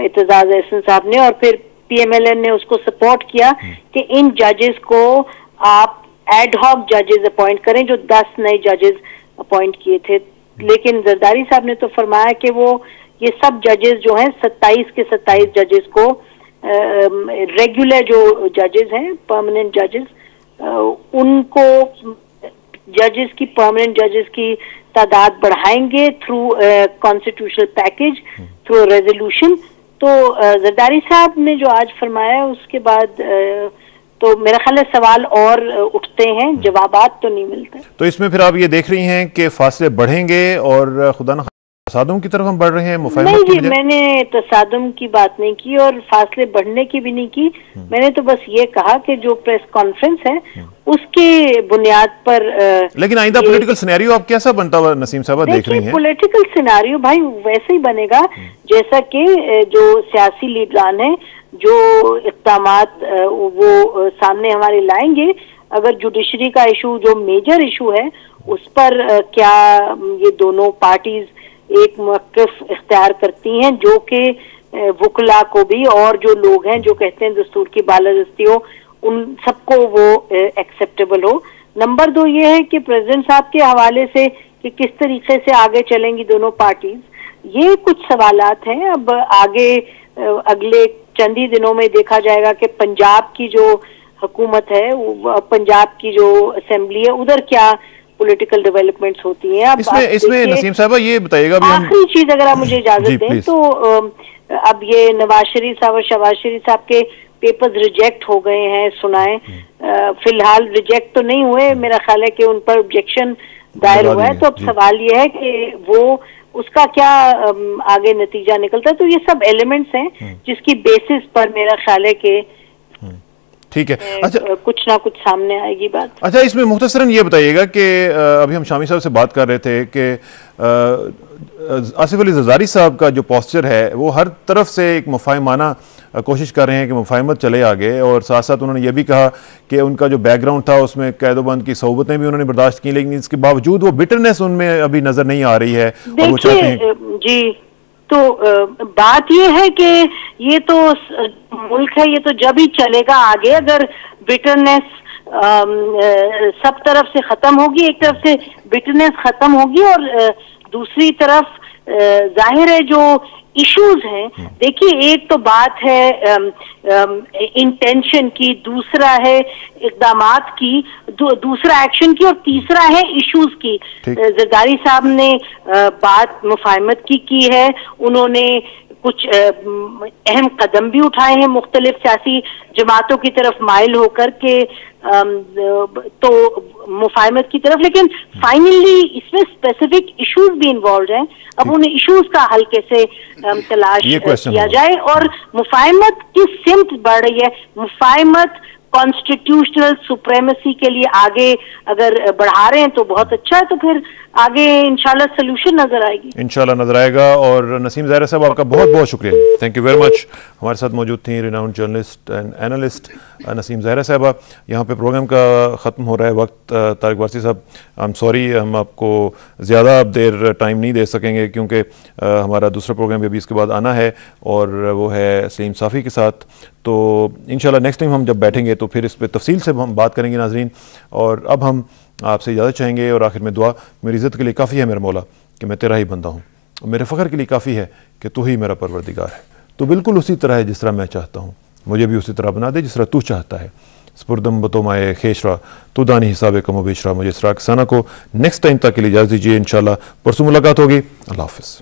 इत्तेजाज एहसन साहब ने, और फिर PMLN ने उसको सपोर्ट किया कि इन जजेस को आप एड हॉक जजेस अपॉइंट करें, जो 10 नए जजेस अपॉइंट किए थे। लेकिन जरदारी साहब ने तो फरमाया कि वो ये सब जजेस जो हैं 27 के 27 जजेस को रेगुलर जो जजेस हैं, परमानेंट जजेस, उनको जजेस की, परमानेंट जजेस की तादाद बढ़ाएंगे through constitutional package, through resolution. तो जरदारी साहब ने जो आज फरमाया उसके बाद तो मेरा ख्याल है सवाल और उठते हैं, जवाबात तो नहीं मिलते। तो इसमें फिर आप ये देख रही हैं कि फासले बढ़ेंगे और खुदा न तसादुम की तरफ हम बढ़ रहे हैं? नहीं जी, मैंने तसादुम की बात नहीं की और फासले बढ़ने की भी नहीं की। मैंने तो बस ये कहा कि जो प्रेस कॉन्फ्रेंस है उसके बुनियाद पर लेकिन आइंदा पॉलिटिकल सिनेरियो आप कैसा बनता हुआ नसीम साहब देख रही हैं? पॉलिटिकल सिनेरियो भाई वैसे ही बनेगा जैसा कि जो सियासी लीडरान है जो इक़दामात वो सामने हमारे लाएंगे। अगर जुडिशरी का इशू जो मेजर इशू है उस पर क्या ये दोनों पार्टीज एक मौक़िफ़ इख्तियार करती हैं जो कि वकला को भी और जो लोग हैं जो कहते हैं दस्तूर की बालादस्ती हो, उन सबको वो एक्सेप्टेबल हो। नंबर 2 ये है कि प्रेसिडेंट साहब के हवाले से कि किस तरीके से आगे चलेंगी दोनों पार्टीज, ये कुछ सवालात हैं। अब आगे अगले चंद ही दिनों में देखा जाएगा कि पंजाब की जो हुकूमत है, पंजाब की जो असेंबली है, उधर क्या पॉलिटिकल डेवलपमेंट्स होती हैं। इसमें नसीम साहबा ये बताइएगा, आखिरी चीज अगर आप मुझे इजाजत दें तो अब ये नवाज शरीफ साहब और शहबाज शरीफ साहब के पेपर्स रिजेक्ट हो गए हैं सुनाए, फिलहाल रिजेक्ट तो नहीं हुए, मेरा ख्याल है कि उन पर ऑब्जेक्शन दायर हुआ है। तो अब सवाल ये है कि वो उसका क्या आगे नतीजा निकलता है। तो ये सब एलिमेंट्स हैं जिसकी बेसिस पर मेरा ख्याल है कि ٹھیک ہے. اچھا کچھ نہ کچھ سامنے آئے گی بات. اچھا اس میں مختصراً یہ بتائیے گا کہ ابھی ہم شامی صاحب سے بات کر رہے تھے کہ آصف علی زرداری صاحب کا جو پوسچر ہے وہ ہر طرف سے ایک مفاہمانہ کوشش کر رہے ہیں کہ مفاہمت چلے آگے، اور ساتھ ساتھ انہوں نے یہ بھی کہا کہ ان کا جو بیک گراؤنڈ تھا اس میں قید و بند کی صحبتیں بھی انہوں نے برداشت کی، لیکن اس کے باوجود وہ بٹرنس ان میں ابھی نظر نہیں آ رہی ہے. اور وہ چاہتے ہیں جی تو بات یہ ہے کہ یہ تو ملک ہے، یہ تو جب ہی چلے گا آگے اگر بٹرنس سب طرف سے ختم ہوگی. ایک طرف سے بٹرنس ختم ہوگی اور دوسری طرف ظاہر ہے جو ایشوز ہیں. دیکھیے ایک تو بات ہے انٹینشن کی، دوسرا ہے اقدامات کی، دوسرا ایکشن کی، اور تیسرا ہے ایشوز کی. زرداری صاحب نے بات مفاہمت کی ہے، انہوں نے کچھ اہم قدم بھی اٹھائے ہیں مختلف سیاسی جماعتوں کی طرف مائل ہو کر کے تو مفاہمت کی طرف، لیکن فائنلی اس میں اسپیسیفک ایشوز بھی انوالوڈ ہیں. اب انہیں ایشوز کا حل کیسے تلاش کیا جائے، اور مفاہمت کس سمت بڑھ رہی ہے. مفاہمت کانسٹیٹیوشنل سپریمیسی کے لیے آگے اگر بڑھا رہے ہیں تو بہت اچھا ہے، تو پھر آگے انشاءاللہ سلوشن نظر آئے گی. انشاءاللہ نظر آئے گا. اور نسیم زہرا صاحب آپ کا بہت بہت شکریہ، تھینک یو ویری مچ. ہمارے ساتھ موجود تھیں ریناؤنڈ جرنلسٹ اینڈ اینالسٹ نسیم زہرا صاحبہ. یہاں پہ پروگرام کا ختم ہو رہا ہے وقت. طارق وارثی صاحب آئی ایم سوری، ہم آپ کو زیادہ دیر ٹائم نہیں دے سکیں گے کیونکہ ہمارا دوسرا پروگرام بھی ابھی اس کے بعد آنا ہے، اور وہ ہے سلیم صافی کے ساتھ. تو انشاءاللہ نیکسٹ ٹائم ہم جب بیٹھیں گے تو پھر اس پہ تفصیل سے ہم بات کریں گے ناظرین. اور اب ہم آپ سے اجازت چاہیں گے، اور آخر میں دعا. میری عزت کے لیے کافی ہے میرا مولا کہ میں تیرا ہی بندہ ہوں، اور میرے فخر کے لیے کافی ہے کہ تو ہی میرا پروردگار ہے. تو بالکل اسی طرح ہے جس طرح میں چاہتا ہوں، مجھے بھی اسی طرح بنا دے جس طرح تو چاہتا ہے. سپردم بتو مائے خیشرا تو دانی حساب کم و بیشرا. مجھے اسراق ثنا کو نیکسٹ ٹائم تک کے لیے اجازت دیجیے. انشاءاللہ پرسوں ملاقات ہوگی. اللہ حافظ.